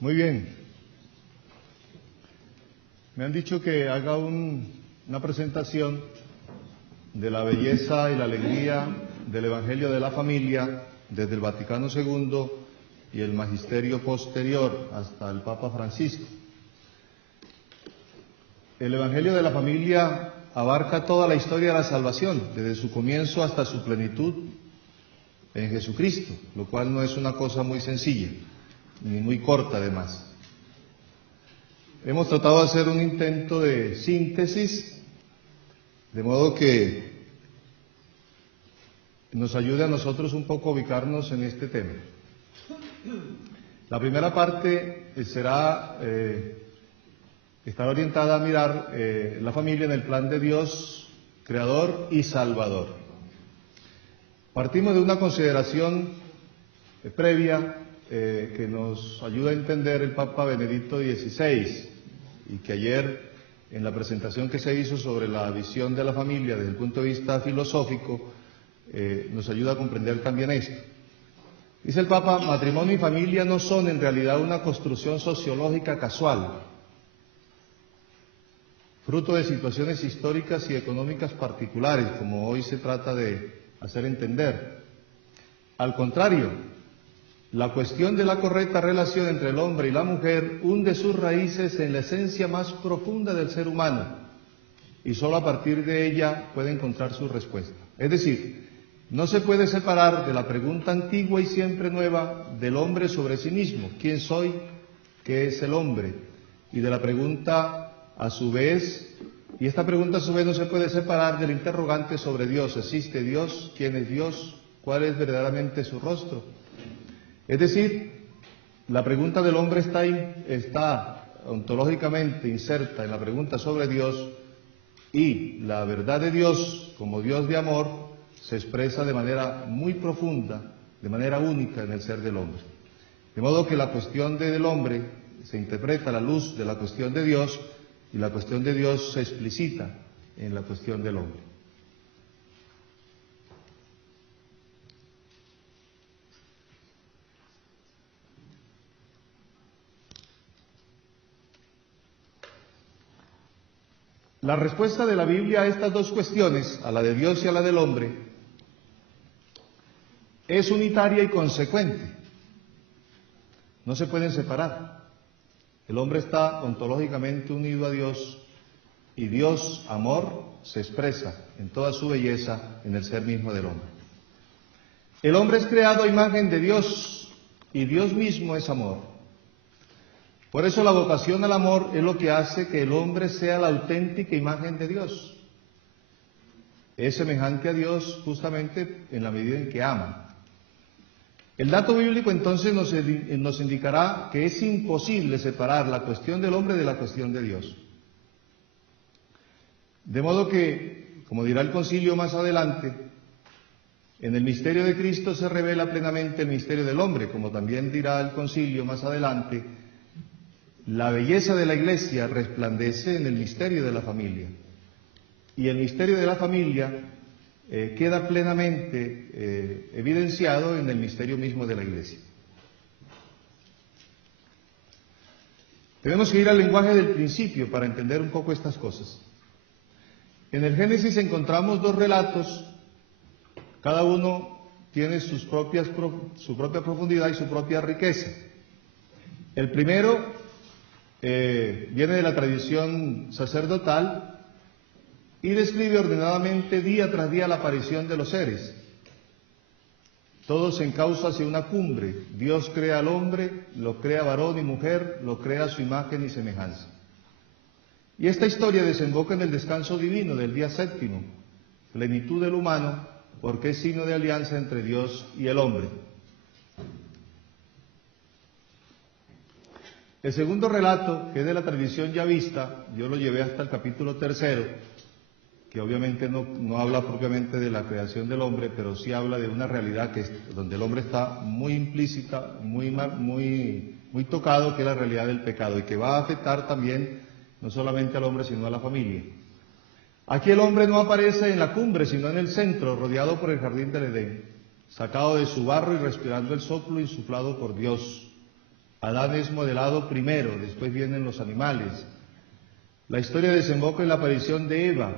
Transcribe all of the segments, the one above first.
Muy bien. Me han dicho que haga una presentación de la belleza y la alegría del Evangelio de la Familia desde el Vaticano II y el magisterio posterior hasta el Papa Francisco. El Evangelio de la Familia abarca toda la historia de la salvación, desde su comienzo hasta su plenitud en Jesucristo, lo cual no es una cosa muy sencilla, ni muy corta además. Hemos tratado de hacer un intento de síntesis, de modo que nos ayude a nosotros un poco a ubicarnos en este tema. La primera parte estará orientada a mirar la familia en el plan de Dios, Creador y Salvador. Partimos de una consideración previa que nos ayuda a entender el Papa Benedicto XVI y que ayer en la presentación que se hizo sobre la visión de la familia desde el punto de vista filosófico nos ayuda a comprender también esto. Dice el Papa, matrimonio y familia no son en realidad una construcción sociológica casual, fruto de situaciones históricas y económicas particulares, como hoy se trata de hacer entender. Al contrario, la cuestión de la correcta relación entre el hombre y la mujer hunde sus raíces en la esencia más profunda del ser humano y solo a partir de ella puede encontrar su respuesta. Es decir, no se puede separar de la pregunta antigua y siempre nueva del hombre sobre sí mismo, ¿quién soy? ¿Qué es el hombre? Y de la pregunta a su vez, y esta pregunta a su vez no se puede separar del interrogante sobre Dios, ¿existe Dios? ¿Quién es Dios? ¿Cuál es verdaderamente su rostro? Es decir, la pregunta del hombre está ontológicamente inserta en la pregunta sobre Dios y la verdad de Dios como Dios de amor se expresa de manera muy profunda, de manera única en el ser del hombre. De modo que la cuestión del hombre se interpreta a la luz de la cuestión de Dios y la cuestión de Dios se explicita en la cuestión del hombre. La respuesta de la Biblia a estas dos cuestiones, a la de Dios y a la del hombre, es unitaria y consecuente. No se pueden separar. El hombre está ontológicamente unido a Dios y Dios, amor, se expresa en toda su belleza en el ser mismo del hombre. El hombre es creado a imagen de Dios y Dios mismo es amor. Por eso la vocación al amor es lo que hace que el hombre sea la auténtica imagen de Dios. Es semejante a Dios justamente en la medida en que ama. El dato bíblico entonces nos indicará que es imposible separar la cuestión del hombre de la cuestión de Dios. De modo que, como dirá el concilio más adelante, en el misterio de Cristo se revela plenamente el misterio del hombre, como también dirá el concilio más adelante, la belleza de la Iglesia resplandece en el misterio de la familia. Y el misterio de la familia queda plenamente evidenciado en el misterio mismo de la Iglesia. Tenemos que ir al lenguaje del principio para entender un poco estas cosas. En el Génesis encontramos dos relatos, cada uno tiene su propia profundidad y su propia riqueza. El primero viene de la tradición sacerdotal y describe ordenadamente día tras día la aparición de los seres. Todo se encausa hacia una cumbre. Dios crea al hombre, lo crea varón y mujer, lo crea a su imagen y semejanza. Y esta historia desemboca en el descanso divino del día séptimo, plenitud del humano, porque es signo de alianza entre Dios y el hombre. El segundo relato, que es de la tradición ya vista, yo lo llevé hasta el capítulo 3, que obviamente no habla propiamente de la creación del hombre, pero sí habla de una realidad donde el hombre está muy implícita, muy tocado, que es la realidad del pecado, y que va a afectar también no solamente al hombre, sino a la familia. Aquí el hombre no aparece en la cumbre, sino en el centro, rodeado por el jardín del Edén, sacado de su barro y respirando el soplo insuflado por Dios. Adán es modelado primero, después vienen los animales. La historia desemboca en la aparición de Eva,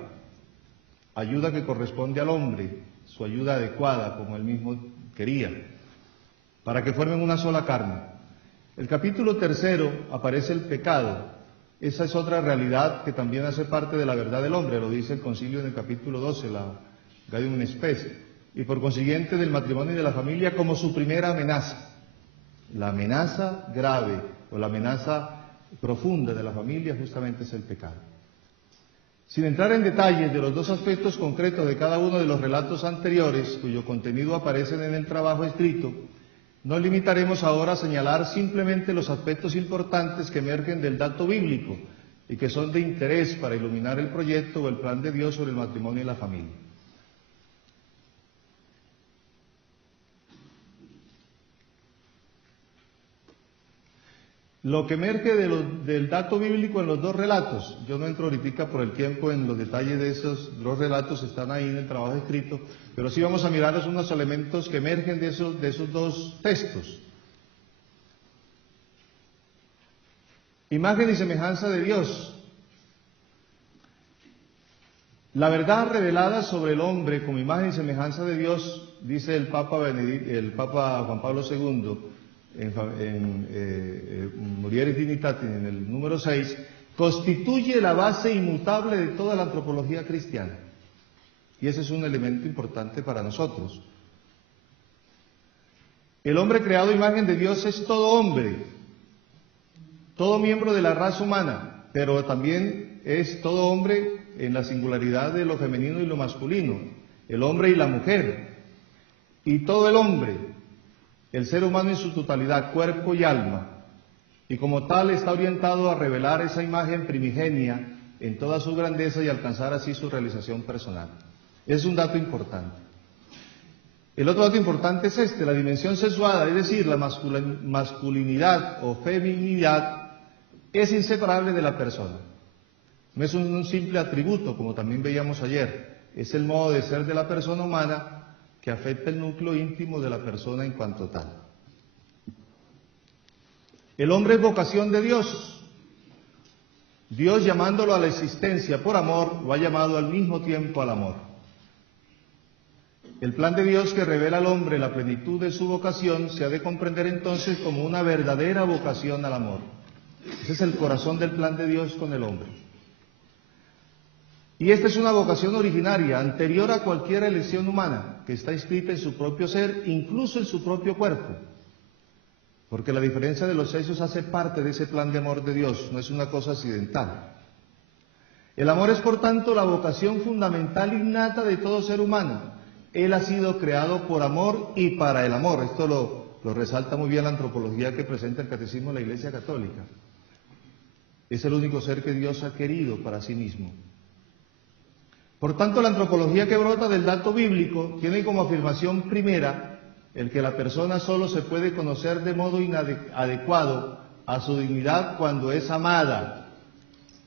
ayuda que corresponde al hombre, su ayuda adecuada, como él mismo quería, para que formen una sola carne. El capítulo 3 aparece el pecado. Esa es otra realidad que también hace parte de la verdad del hombre, lo dice el concilio en el capítulo 12, la Gaudium Spes, y por consiguiente del matrimonio y de la familia como su primera amenaza. La amenaza grave o la amenaza profunda de la familia justamente es el pecado. Sin entrar en detalles de los dos aspectos concretos de cada uno de los relatos anteriores, cuyo contenido aparece en el trabajo escrito, nos limitaremos ahora a señalar simplemente los aspectos importantes que emergen del dato bíblico y que son de interés para iluminar el proyecto o el plan de Dios sobre el matrimonio y la familia. Lo que emerge del dato bíblico en los dos relatos, yo no entro ahorita por el tiempo en los detalles de esos dos relatos, están ahí en el trabajo escrito, pero sí vamos a mirar unos elementos que emergen de esos dos textos. Imagen y semejanza de Dios. La verdad revelada sobre el hombre como imagen y semejanza de Dios, dice el Papa Juan Pablo II, en Mulieris Dignitatis, en el número 6, constituye la base inmutable de toda la antropología cristiana. Y ese es un elemento importante para nosotros. El hombre creado a imagen de Dios es todo hombre, todo miembro de la raza humana, pero también es todo hombre en la singularidad de lo femenino y lo masculino, el hombre y la mujer, y todo el hombre, el ser humano en su totalidad, cuerpo y alma, y como tal está orientado a revelar esa imagen primigenia en toda su grandeza y alcanzar así su realización personal. Es un dato importante. El otro dato importante es la dimensión sexuada, es decir, la masculinidad o feminidad es inseparable de la persona. No es un simple atributo, como también veíamos ayer, es el modo de ser de la persona humana que afecta el núcleo íntimo de la persona en cuanto tal. El hombre es vocación de Dios. Dios, llamándolo a la existencia por amor, lo ha llamado al mismo tiempo al amor. El plan de Dios que revela al hombre la plenitud de su vocación se ha de comprender entonces como una verdadera vocación al amor. Ese es el corazón del plan de Dios con el hombre. Y esta es una vocación originaria, anterior a cualquier elección humana, que está inscrita en su propio ser, incluso en su propio cuerpo. Porque la diferencia de los sexos hace parte de ese plan de amor de Dios, no es una cosa accidental. El amor es, por tanto, la vocación fundamental innata de todo ser humano. Él ha sido creado por amor y para el amor. Esto lo resalta muy bien la antropología que presenta el Catecismo de la Iglesia Católica. Es el único ser que Dios ha querido para sí mismo. Por tanto, la antropología que brota del dato bíblico tiene como afirmación primera el que la persona solo se puede conocer de modo inadecuado a su dignidad cuando es amada.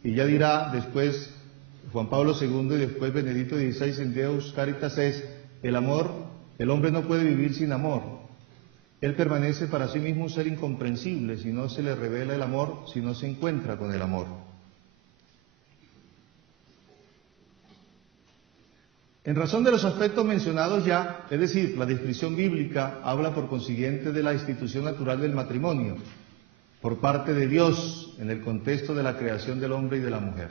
Y ya dirá después Juan Pablo II y después Benedicto XVI en Deus Caritas es, el amor, el hombre no puede vivir sin amor. Él permanece para sí mismo un ser incomprensible si no se le revela el amor, si no se encuentra con el amor. En razón de los aspectos mencionados ya, es decir, la descripción bíblica habla por consiguiente de la institución natural del matrimonio, por parte de Dios en el contexto de la creación del hombre y de la mujer.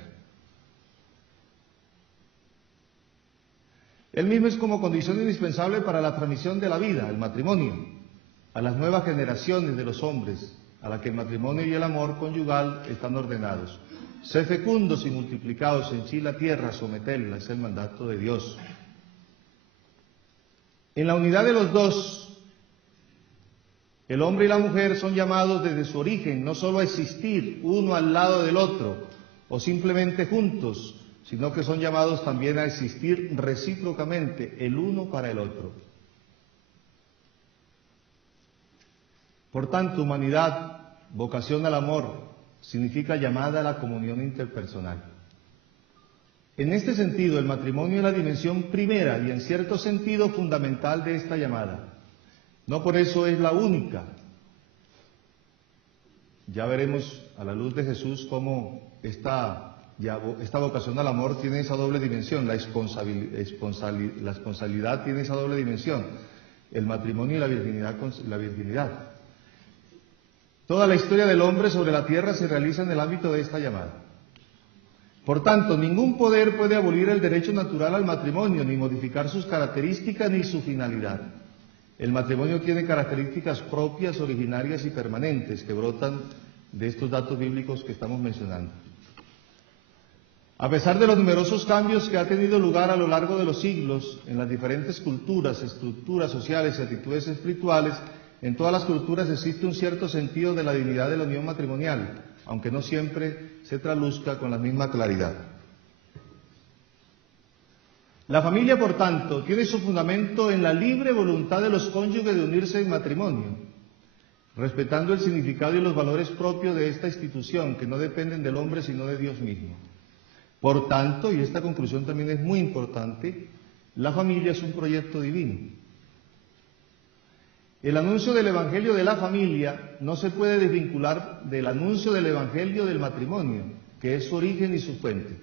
Él mismo es como condición indispensable para la transmisión de la vida, el matrimonio, a las nuevas generaciones de los hombres, a la que el matrimonio y el amor conyugal están ordenados. Sed fecundos y multiplicados, henchid la tierra, sometedla, es el mandato de Dios. En la unidad de los dos, el hombre y la mujer son llamados desde su origen no solo a existir uno al lado del otro o simplemente juntos, sino que son llamados también a existir recíprocamente el uno para el otro. Por tanto, humanidad, vocación al amor, significa llamada a la comunión interpersonal. En este sentido, el matrimonio es la dimensión primera y en cierto sentido fundamental de esta llamada. No por eso es la única. Ya veremos a la luz de Jesús cómo esta vocación al amor tiene esa doble dimensión, la esponsabilidad tiene esa doble dimensión, el matrimonio y la virginidad. Toda la historia del hombre sobre la tierra se realiza en el ámbito de esta llamada. Por tanto, ningún poder puede abolir el derecho natural al matrimonio, ni modificar sus características ni su finalidad. El matrimonio tiene características propias, originarias y permanentes que brotan de estos datos bíblicos que estamos mencionando. A pesar de los numerosos cambios que ha tenido lugar a lo largo de los siglos en las diferentes culturas, estructuras sociales y actitudes espirituales, en todas las culturas existe un cierto sentido de la dignidad de la unión matrimonial, aunque no siempre se traduzca con la misma claridad. La familia, por tanto, tiene su fundamento en la libre voluntad de los cónyuges de unirse en matrimonio, respetando el significado y los valores propios de esta institución, que no dependen del hombre sino de Dios mismo. Por tanto, y esta conclusión también es muy importante, la familia es un proyecto divino. El anuncio del Evangelio de la familia no se puede desvincular del anuncio del Evangelio del matrimonio, que es su origen y su fuente.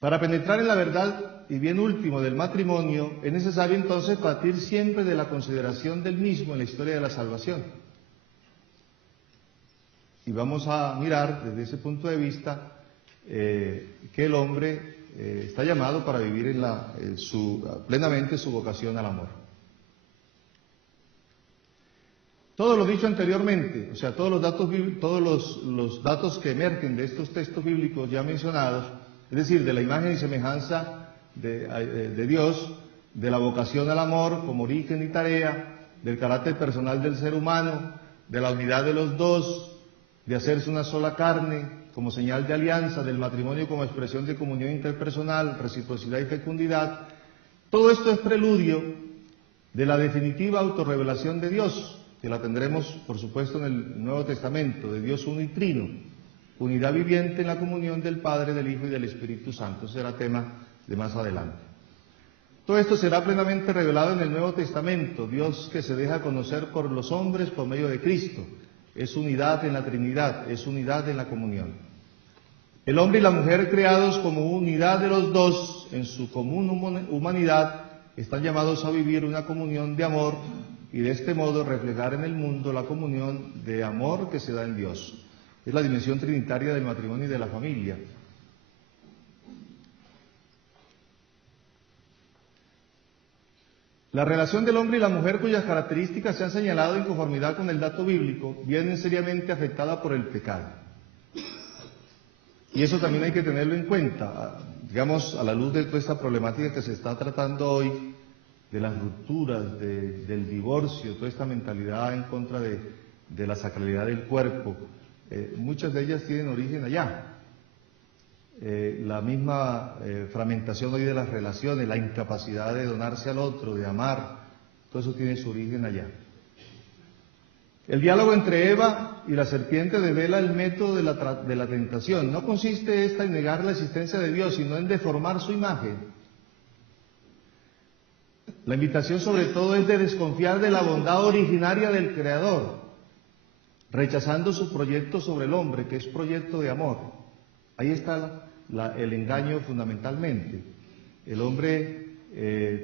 Para penetrar en la verdad y bien último del matrimonio, es necesario entonces partir siempre de la consideración del mismo en la historia de la salvación. Y vamos a mirar desde ese punto de vista que el hombre está llamado para vivir plenamente su vocación al amor. Todo lo dicho anteriormente, o sea, todos los datos que emergen de estos textos bíblicos ya mencionados, es decir, de la imagen y semejanza de Dios, de la vocación al amor como origen y tarea, del carácter personal del ser humano, de la unidad de los dos, de hacerse una sola carne como señal de alianza, del matrimonio como expresión de comunión interpersonal, reciprocidad y fecundidad, todo esto es preludio de la definitiva autorrevelación de Dios, que la tendremos, por supuesto, en el Nuevo Testamento, de Dios uno y trino, unidad viviente en la comunión del Padre, del Hijo y del Espíritu Santo. Ese será tema de más adelante. Todo esto será plenamente revelado en el Nuevo Testamento, Dios que se deja conocer por los hombres por medio de Cristo. Es unidad en la Trinidad, es unidad en la comunión. El hombre y la mujer, creados como unidad de los dos en su común humanidad, están llamados a vivir una comunión de amor y de este modo reflejar en el mundo la comunión de amor que se da en Dios. Es la dimensión trinitaria del matrimonio y de la familia. La relación del hombre y la mujer, cuyas características se han señalado en conformidad con el dato bíblico, viene seriamente afectada por el pecado. Y eso también hay que tenerlo en cuenta, digamos, a la luz de toda esta problemática que se está tratando hoy, de las rupturas, del divorcio, toda esta mentalidad en contra de la sacralidad del cuerpo. Muchas de ellas tienen origen allá. La misma fragmentación hoy de las relaciones, la incapacidad de donarse al otro, de amar, todo eso tiene su origen allá. El diálogo entre Eva y la serpiente devela el método de la tentación. No consiste esta en negar la existencia de Dios, sino en deformar su imagen. La invitación sobre todo es de desconfiar de la bondad originaria del Creador, rechazando su proyecto sobre el hombre, que es proyecto de amor. Ahí está el engaño fundamentalmente. El hombre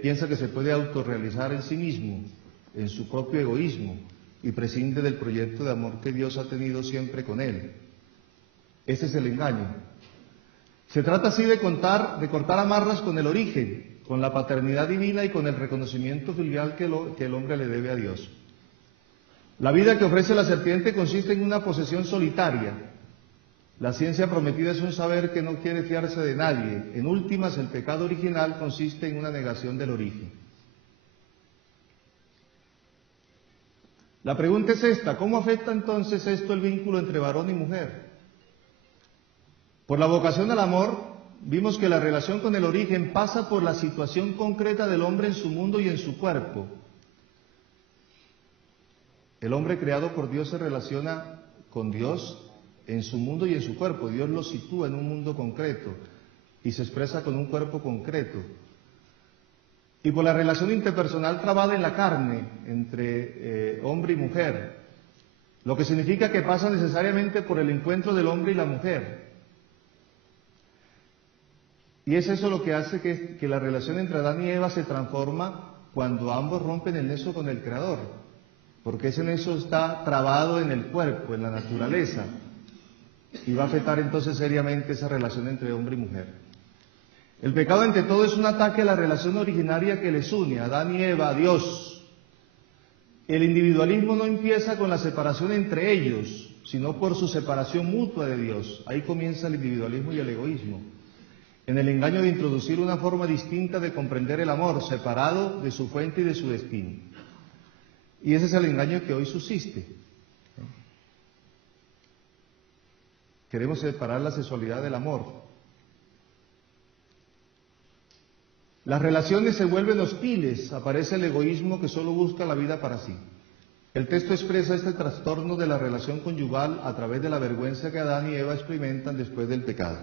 piensa que se puede autorrealizar en sí mismo, en su propio egoísmo, y prescinde del proyecto de amor que Dios ha tenido siempre con él. Ese es el engaño. Se trata así de cortar amarras con el origen, con la paternidad divina y con el reconocimiento filial que el hombre le debe a Dios. La vida que ofrece la serpiente consiste en una posesión solitaria. La ciencia prometida es un saber que no quiere fiarse de nadie. En últimas, el pecado original consiste en una negación del origen. La pregunta es esta: ¿cómo afecta entonces esto el vínculo entre varón y mujer? Por la vocación al amor, vimos que la relación con el origen pasa por la situación concreta del hombre en su mundo y en su cuerpo. El hombre creado por Dios se relaciona con Dios en su mundo y en su cuerpo. Dios lo sitúa en un mundo concreto y se expresa con un cuerpo concreto. Y por la relación interpersonal trabada en la carne entre hombre y mujer, lo que significa que pasa necesariamente por el encuentro del hombre y la mujer. Y es eso lo que hace que la relación entre Adán y Eva se transforma cuando ambos rompen el nexo con el Creador, porque ese nexo está trabado en el cuerpo, en la naturaleza, y va a afectar entonces seriamente esa relación entre hombre y mujer. El pecado ante todo es un ataque a la relación originaria que les une, a Adán y Eva, a Dios. El individualismo no empieza con la separación entre ellos, sino por su separación mutua de Dios. Ahí comienza el individualismo y el egoísmo, en el engaño de introducir una forma distinta de comprender el amor, separado de su fuente y de su destino. Y ese es el engaño que hoy subsiste. Queremos separar la sexualidad del amor. Las relaciones se vuelven hostiles, aparece el egoísmo que solo busca la vida para sí. El texto expresa este trastorno de la relación conyugal a través de la vergüenza que Adán y Eva experimentan después del pecado.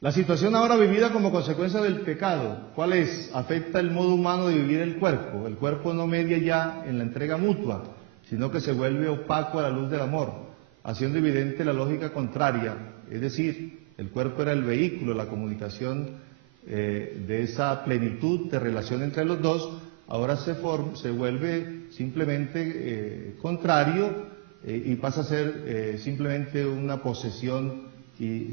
La situación ahora vivida como consecuencia del pecado, ¿cuál es? Afecta el modo humano de vivir el cuerpo. El cuerpo no media ya en la entrega mutua, sino que se vuelve opaco a la luz del amor, haciendo evidente la lógica contraria, es decir, el cuerpo era el vehículo, la comunicación de esa plenitud de relación entre los dos, ahora se vuelve simplemente contrario y pasa a ser simplemente una posesión, y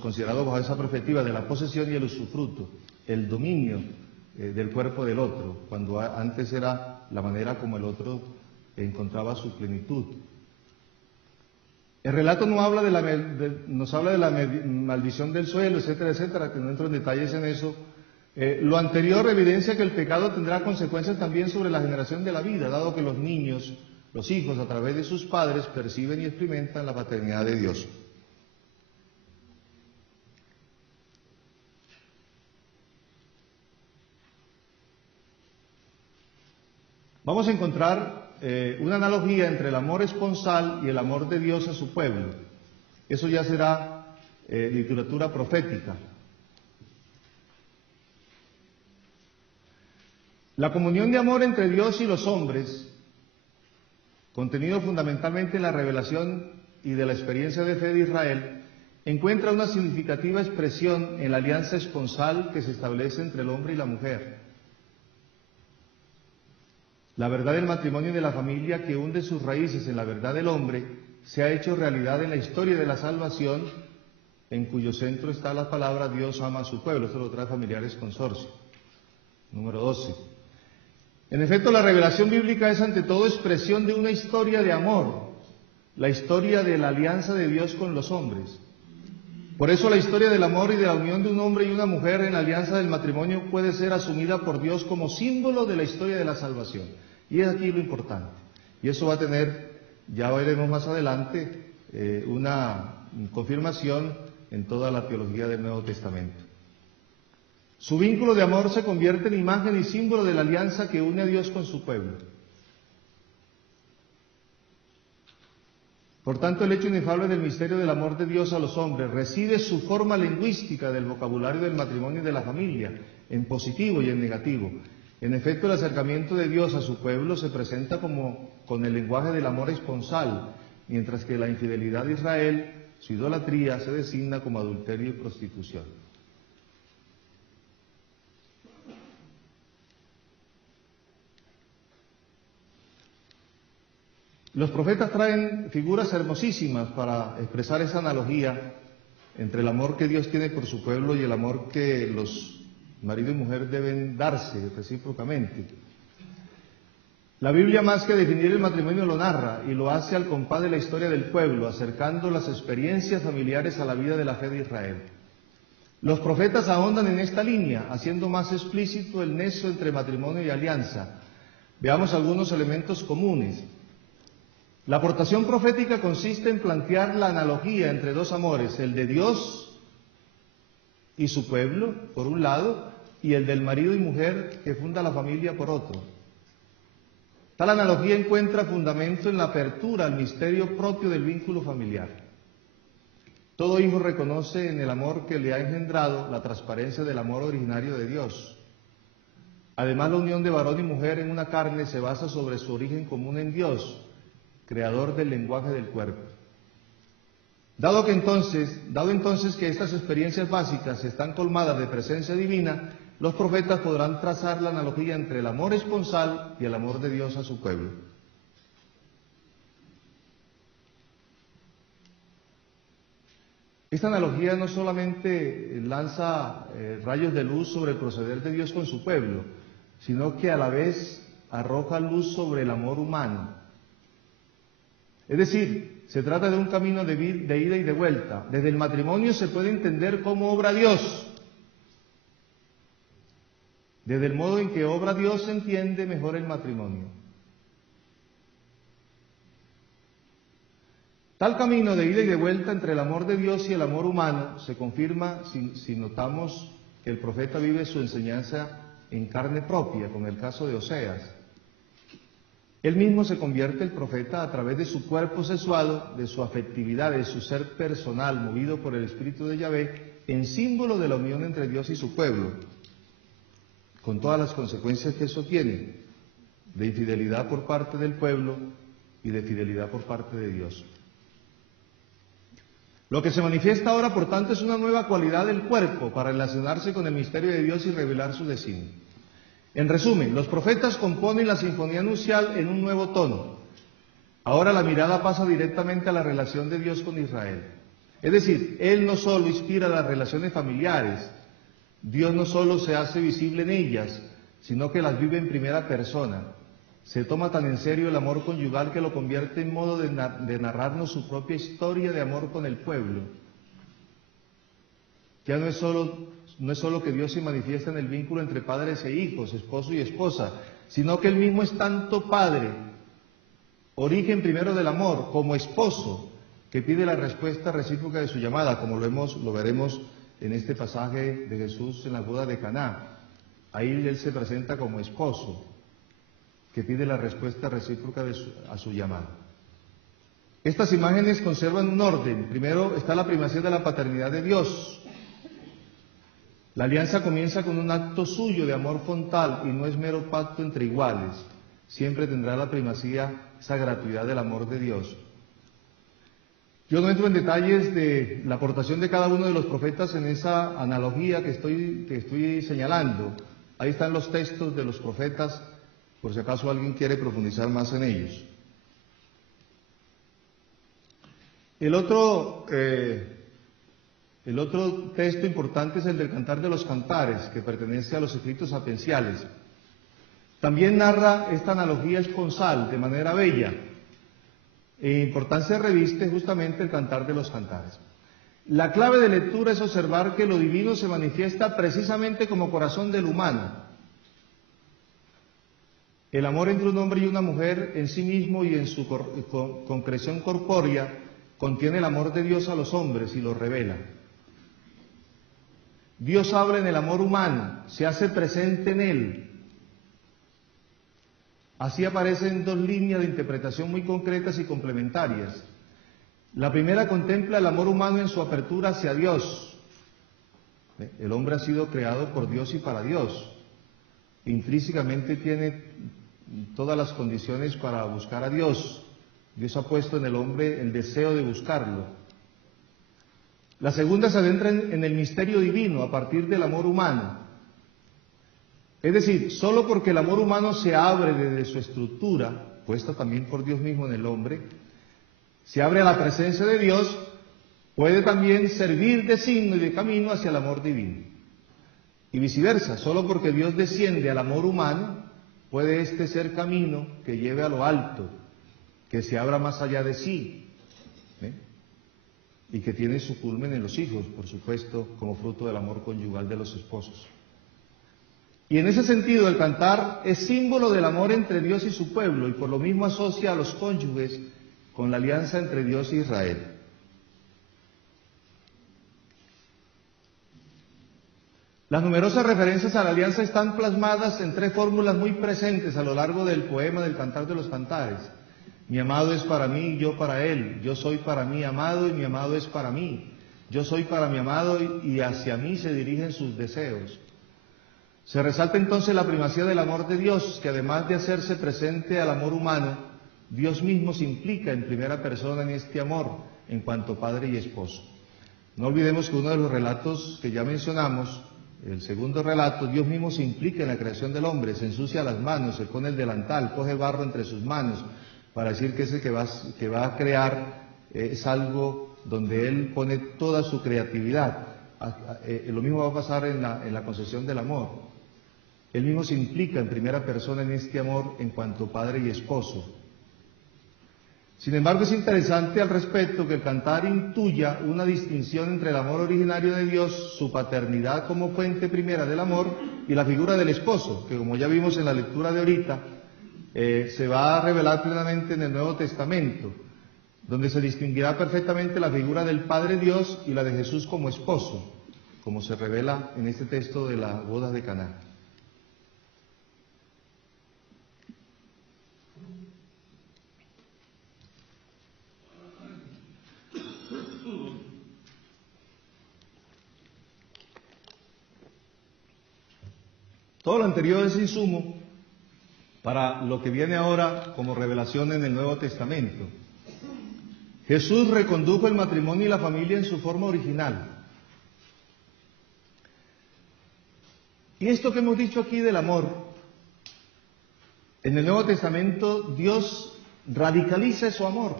considerado bajo esa perspectiva de la posesión y el usufructo, el dominio del cuerpo del otro, cuando antes era la manera como el otro encontraba su plenitud. El relato nos habla de la maldición del suelo, etcétera, etcétera, que no entro en detalles en eso. Lo anterior evidencia que el pecado tendrá consecuencias también sobre la generación de la vida, dado que los niños, los hijos, a través de sus padres, perciben y experimentan la paternidad de Dios. Vamos a encontrar una analogía entre el amor esponsal y el amor de Dios a su pueblo. Eso ya será literatura profética. La comunión de amor entre Dios y los hombres, contenido fundamentalmente en la revelación y de la experiencia de fe de Israel, encuentra una significativa expresión en la alianza esponsal que se establece entre el hombre y la mujer. La verdad del matrimonio y de la familia, que hunde sus raíces en la verdad del hombre, se ha hecho realidad en la historia de la salvación, en cuyo centro está la palabra Dios ama a su pueblo. Esto lo trae Familiares Consorcio, número 12. En efecto, la revelación bíblica es ante todo expresión de una historia de amor, la historia de la alianza de Dios con los hombres. Por eso la historia del amor y de la unión de un hombre y una mujer en la alianza del matrimonio puede ser asumida por Dios como símbolo de la historia de la salvación. Y es aquí lo importante. Y eso va a tener, ya veremos más adelante, una confirmación en toda la teología del Nuevo Testamento. Su vínculo de amor se convierte en imagen y símbolo de la alianza que une a Dios con su pueblo. Por tanto, el hecho inefable del misterio del amor de Dios a los hombres reside su forma lingüística del vocabulario del matrimonio y de la familia, en positivo y en negativo. En efecto, el acercamiento de Dios a su pueblo se presenta como con el lenguaje del amor esponsal, mientras que la infidelidad de Israel, su idolatría, se designa como adulterio y prostitución. Los profetas traen figuras hermosísimas para expresar esa analogía entre el amor que Dios tiene por su pueblo y el amor que los marido y mujer deben darse recíprocamente. La Biblia, más que definir el matrimonio, lo narra y lo hace al compás de la historia del pueblo, acercando las experiencias familiares a la vida de la fe de Israel. Los profetas ahondan en esta línea, haciendo más explícito el nexo entre matrimonio y alianza. Veamos algunos elementos comunes. La aportación profética consiste en plantear la analogía entre dos amores, el de Dios y su pueblo, por un lado, y el del marido y mujer que funda la familia, por otro. Tal analogía encuentra fundamento en la apertura al misterio propio del vínculo familiar. Todo hijo reconoce en el amor que le ha engendrado la transparencia del amor originario de Dios. Además, la unión de varón y mujer en una carne se basa sobre su origen común en Dios, creador del lenguaje del cuerpo. Dado entonces que estas experiencias básicas están colmadas de presencia divina, los profetas podrán trazar la analogía entre el amor esponsal y el amor de Dios a su pueblo. Esta analogía no solamente lanza rayos de luz sobre el proceder de Dios con su pueblo, sino que a la vez arroja luz sobre el amor humano. Es decir, se trata de un camino de ida y de vuelta. Desde el matrimonio se puede entender cómo obra Dios. Desde el modo en que obra Dios se entiende mejor el matrimonio. Tal camino de ida y de vuelta entre el amor de Dios y el amor humano se confirma si notamos que el profeta vive su enseñanza en carne propia, como el caso de Oseas. Él mismo se convierte el profeta a través de su cuerpo sexuado, de su afectividad, de su ser personal, movido por el Espíritu de Yahvé, en símbolo de la unión entre Dios y su pueblo, con todas las consecuencias que eso tiene, de infidelidad por parte del pueblo y de fidelidad por parte de Dios. Lo que se manifiesta ahora, por tanto, es una nueva cualidad del cuerpo para relacionarse con el misterio de Dios y revelar su designio. En resumen, los profetas componen la sinfonía nupcial en un nuevo tono. Ahora la mirada pasa directamente a la relación de Dios con Israel. Es decir, Él no solo inspira las relaciones familiares, Dios no solo se hace visible en ellas, sino que las vive en primera persona. Se toma tan en serio el amor conyugal que lo convierte en modo de narrarnos su propia historia de amor con el pueblo. Ya no es solo que Dios se manifiesta en el vínculo entre padres e hijos, esposo y esposa, sino que Él mismo es tanto Padre, origen primero del amor, como esposo, que pide la respuesta recíproca de su llamada, como lo veremos en este pasaje de Jesús en la boda de Caná. Ahí Él se presenta como esposo, que pide la respuesta recíproca a su llamada. Estas imágenes conservan un orden. Primero está la primacía de la paternidad de Dios. La alianza comienza con un acto suyo de amor frontal y no es mero pacto entre iguales. Siempre tendrá la primacía, esa gratuidad del amor de Dios. Yo no entro en detalles de la aportación de cada uno de los profetas en esa analogía que estoy señalando. Ahí están los textos de los profetas, por si acaso alguien quiere profundizar más en ellos. El otro texto importante es el del Cantar de los Cantares, que pertenece a los escritos sapiensales. También narra esta analogía esponsal de manera bella. Importancia reviste justamente el Cantar de los Cantares. La clave de lectura es observar que lo divino se manifiesta precisamente como corazón del humano. El amor entre un hombre y una mujer en sí mismo y en su concreción corpórea contiene el amor de Dios a los hombres y lo revela. Dios habla en el amor humano, se hace presente en él. Así aparecen dos líneas de interpretación muy concretas y complementarias. La primera contempla el amor humano en su apertura hacia Dios. El hombre ha sido creado por Dios y para Dios. Intrínsecamente tiene todas las condiciones para buscar a Dios. Dios ha puesto en el hombre el deseo de buscarlo. La segunda se adentra en el misterio divino a partir del amor humano. Es decir, solo porque el amor humano se abre desde su estructura, puesta también por Dios mismo en el hombre, se abre a la presencia de Dios, puede también servir de signo y de camino hacia el amor divino. Y viceversa, solo porque Dios desciende al amor humano, puede éste ser camino que lleve a lo alto, que se abra más allá de sí, y que tiene su culmen en los hijos, por supuesto, como fruto del amor conyugal de los esposos. Y en ese sentido el cantar es símbolo del amor entre Dios y su pueblo, y por lo mismo asocia a los cónyuges con la alianza entre Dios e Israel. Las numerosas referencias a la alianza están plasmadas en tres fórmulas muy presentes a lo largo del poema del Cantar de los Cantares. Mi amado es para mí y yo para él. Yo soy para mi amado y mi amado es para mí. Yo soy para mi amado y hacia mí se dirigen sus deseos. Se resalta entonces la primacía del amor de Dios, que además de hacerse presente al amor humano, Dios mismo se implica en primera persona en este amor, en cuanto padre y esposo. No olvidemos que uno de los relatos que ya mencionamos, el segundo relato, Dios mismo se implica en la creación del hombre, se ensucia las manos, se pone el delantal, coge barro entre sus manos, para decir que ese que va a crear es algo donde Él pone toda su creatividad. Lo mismo va a pasar en la concepción del amor. Él mismo se implica en primera persona en este amor en cuanto padre y esposo. Sin embargo, es interesante al respecto que el cantar intuya una distinción entre el amor originario de Dios, su paternidad como fuente primera del amor, y la figura del esposo, que como ya vimos en la lectura de ahorita, se va a revelar plenamente en el Nuevo Testamento, donde se distinguirá perfectamente la figura del Padre Dios y la de Jesús como esposo, como se revela en este texto de la boda de Caná. Todo lo anterior es insumo para lo que viene ahora como revelación en el Nuevo Testamento. Jesús recondujo el matrimonio y la familia en su forma original. Y esto que hemos dicho aquí del amor, en el Nuevo Testamento Dios radicaliza su amor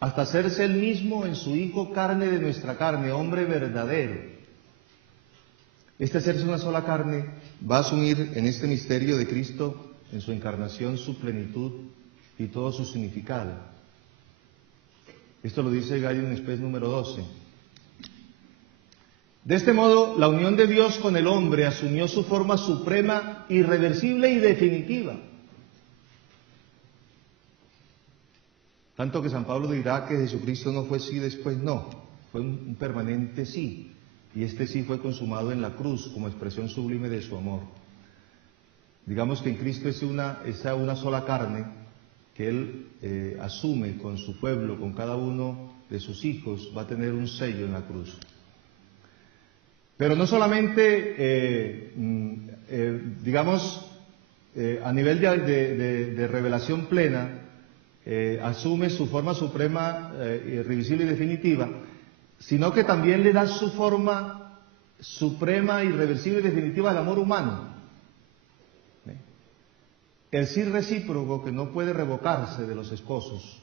hasta hacerse Él mismo en su Hijo carne de nuestra carne, hombre verdadero. Este hacerse una sola carne va a asumir en este misterio de Cristo, en su encarnación, su plenitud y todo su significado. Esto lo dice Gaius Spes número 12. De este modo, la unión de Dios con el hombre asumió su forma suprema, irreversible y definitiva. Tanto que San Pablo dirá que Jesucristo no fue sí, después no, fue un permanente sí. Y este sí fue consumado en la cruz como expresión sublime de su amor. Digamos que en Cristo es una sola carne que Él asume con su pueblo, con cada uno de sus hijos, va a tener un sello en la cruz. Pero no solamente, a nivel de revelación plena, asume su forma suprema, irreversible y definitiva, sino que también le da su forma suprema, irreversible y definitiva al amor humano. El sí recíproco que no puede revocarse de los esposos.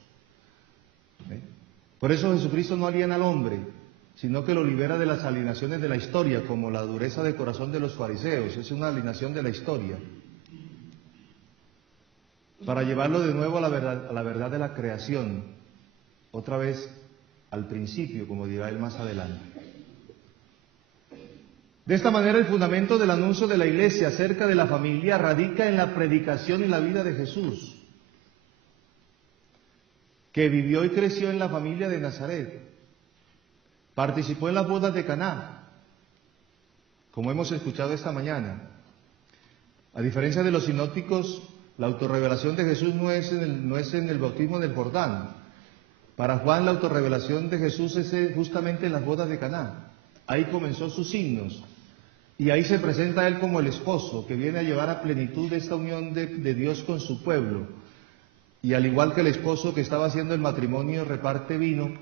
Por eso Jesucristo no aliena al hombre, sino que lo libera de las alienaciones de la historia, como la dureza de corazón de los fariseos. Es una alienación de la historia, para llevarlo de nuevo a la verdad de la creación, otra vez al principio, como dirá él más adelante. De esta manera, el fundamento del anuncio de la Iglesia acerca de la familia radica en la predicación y la vida de Jesús, que vivió y creció en la familia de Nazaret, participó en las bodas de Caná, como hemos escuchado esta mañana. A diferencia de los sinópticos, la autorrevelación de Jesús no es en el bautismo del Jordán. Para Juan, la autorrevelación de Jesús es justamente en las bodas de Caná. Ahí comenzó sus signos. Y ahí se presenta a Él como el esposo, que viene a llevar a plenitud esta unión de Dios con su pueblo. Y al igual que el esposo que estaba haciendo el matrimonio reparte vino,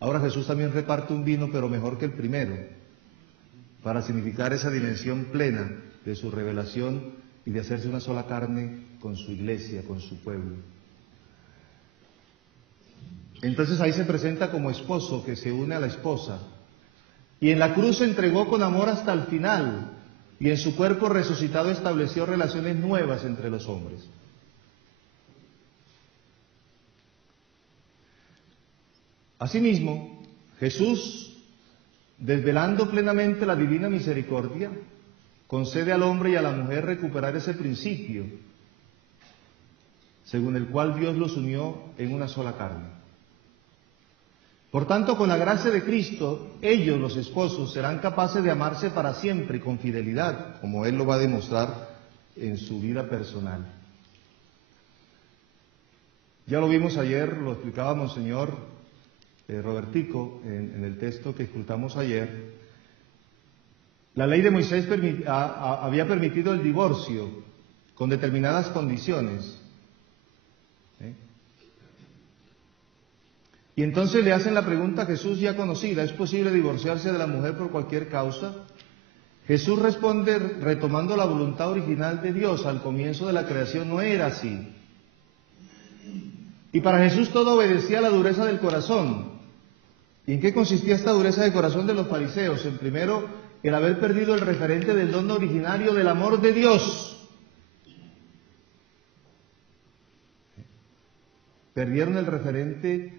ahora Jesús también reparte un vino, pero mejor que el primero, para significar esa dimensión plena de su revelación y de hacerse una sola carne con su iglesia, con su pueblo. Entonces ahí se presenta como esposo que se une a la esposa. Y en la cruz se entregó con amor hasta el final, y en su cuerpo resucitado estableció relaciones nuevas entre los hombres. Asimismo, Jesús, desvelando plenamente la divina misericordia, concede al hombre y a la mujer recuperar ese principio, según el cual Dios los unió en una sola carne. Por tanto, con la gracia de Cristo, ellos, los esposos, serán capaces de amarse para siempre y con fidelidad, como Él lo va a demostrar en su vida personal. Ya lo vimos ayer, lo explicaba Monseñor Robertico en el texto que escuchamos ayer. La ley de Moisés había permitido el divorcio con determinadas condiciones. Y entonces le hacen la pregunta a Jesús ya conocida: ¿es posible divorciarse de la mujer por cualquier causa? Jesús responde retomando la voluntad original de Dios. Al comienzo de la creación no era así. Y para Jesús todo obedecía a la dureza del corazón. ¿Y en qué consistía esta dureza de corazón de los fariseos? En primero, el haber perdido el referente del don originario del amor de Dios. Perdieron el referente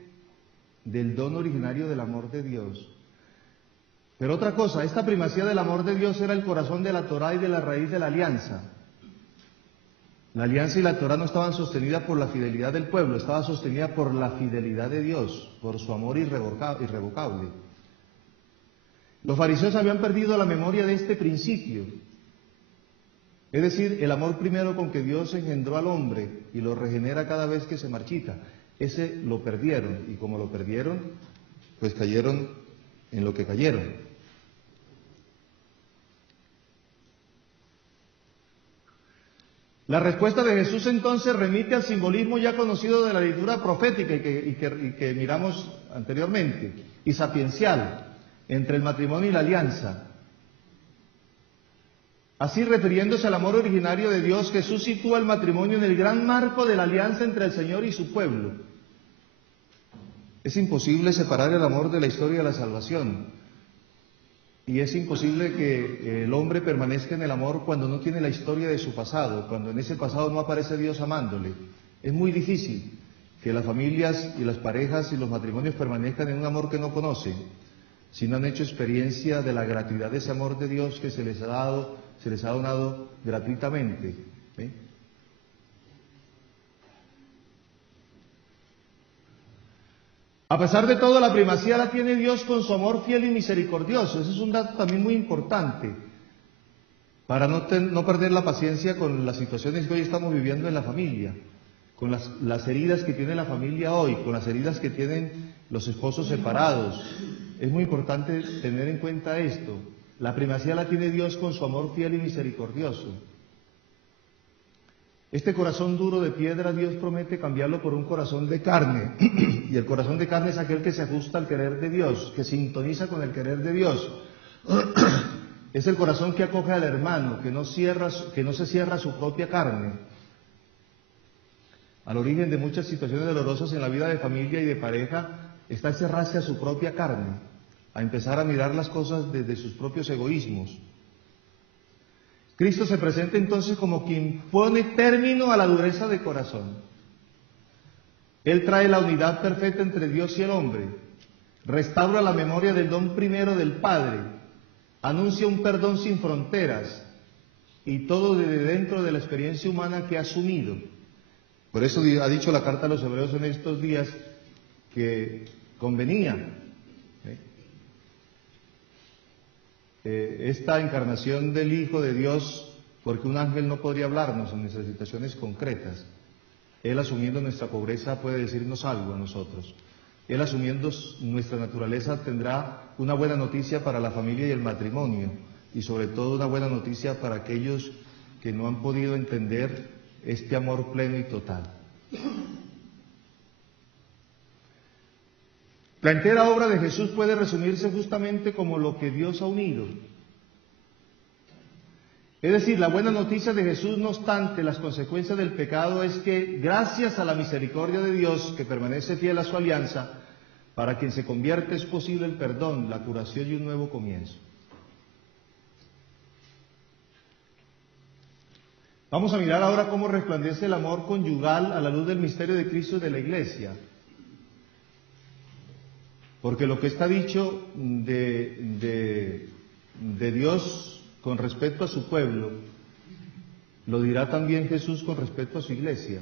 del don originario del amor de Dios. Pero otra cosa, esta primacía del amor de Dios era el corazón de la Torá y de la raíz de la alianza. La alianza y la Torá no estaban sostenidas por la fidelidad del pueblo, estaba sostenida por la fidelidad de Dios, por su amor irrevocable. Los fariseos habían perdido la memoria de este principio, es decir, el amor primero con que Dios engendró al hombre y lo regenera cada vez que se marchita. Ese lo perdieron, y como lo perdieron, pues cayeron en lo que cayeron. La respuesta de Jesús entonces remite al simbolismo ya conocido de la lectura profética y que miramos anteriormente, y sapiencial, entre el matrimonio y la alianza. Así, refiriéndose al amor originario de Dios, Jesús sitúa el matrimonio en el gran marco de la alianza entre el Señor y su pueblo. Es imposible separar el amor de la historia de la salvación. Y es imposible que el hombre permanezca en el amor cuando no tiene la historia de su pasado, cuando en ese pasado no aparece Dios amándole. Es muy difícil que las familias y las parejas y los matrimonios permanezcan en un amor que no conocen, si no han hecho experiencia de la gratuidad de ese amor de Dios que se les ha donado gratuitamente. A pesar de todo, la primacía la tiene Dios con su amor fiel y misericordioso. Ese es un dato también muy importante, para no perder la paciencia con las situaciones que hoy estamos viviendo en la familia, con las heridas que tiene la familia hoy, con las heridas que tienen los esposos separados. Es muy importante tener en cuenta esto. La primacía la tiene Dios con su amor fiel y misericordioso. Este corazón duro de piedra Dios promete cambiarlo por un corazón de carne. Y el corazón de carne es aquel que se ajusta al querer de Dios, que sintoniza con el querer de Dios. Es el corazón que acoge al hermano, que no se cierra a su propia carne. Al origen de muchas situaciones dolorosas en la vida de familia y de pareja está cerrarse a su propia carne, a empezar a mirar las cosas desde sus propios egoísmos. Cristo se presenta entonces como quien pone término a la dureza de corazón. Él trae la unidad perfecta entre Dios y el hombre, restaura la memoria del don primero del Padre, anuncia un perdón sin fronteras, y todo desde dentro de la experiencia humana que ha asumido. Por eso ha dicho la carta a los hebreos en estos días que convenía esta encarnación del Hijo de Dios, porque un ángel no podría hablarnos en nuestras situaciones concretas. Él, asumiendo nuestra pobreza, puede decirnos algo a nosotros. Él, asumiendo nuestra naturaleza, tendrá una buena noticia para la familia y el matrimonio, y sobre todo una buena noticia para aquellos que no han podido entender este amor pleno y total. La entera obra de Jesús puede resumirse justamente como lo que Dios ha unido. Es decir, la buena noticia de Jesús, no obstante las consecuencias del pecado, es que gracias a la misericordia de Dios, que permanece fiel a su alianza, para quien se convierte es posible el perdón, la curación y un nuevo comienzo. Vamos a mirar ahora cómo resplandece el amor conyugal a la luz del misterio de Cristo y de la Iglesia. Porque lo que está dicho de Dios con respecto a su pueblo, lo dirá también Jesús con respecto a su Iglesia.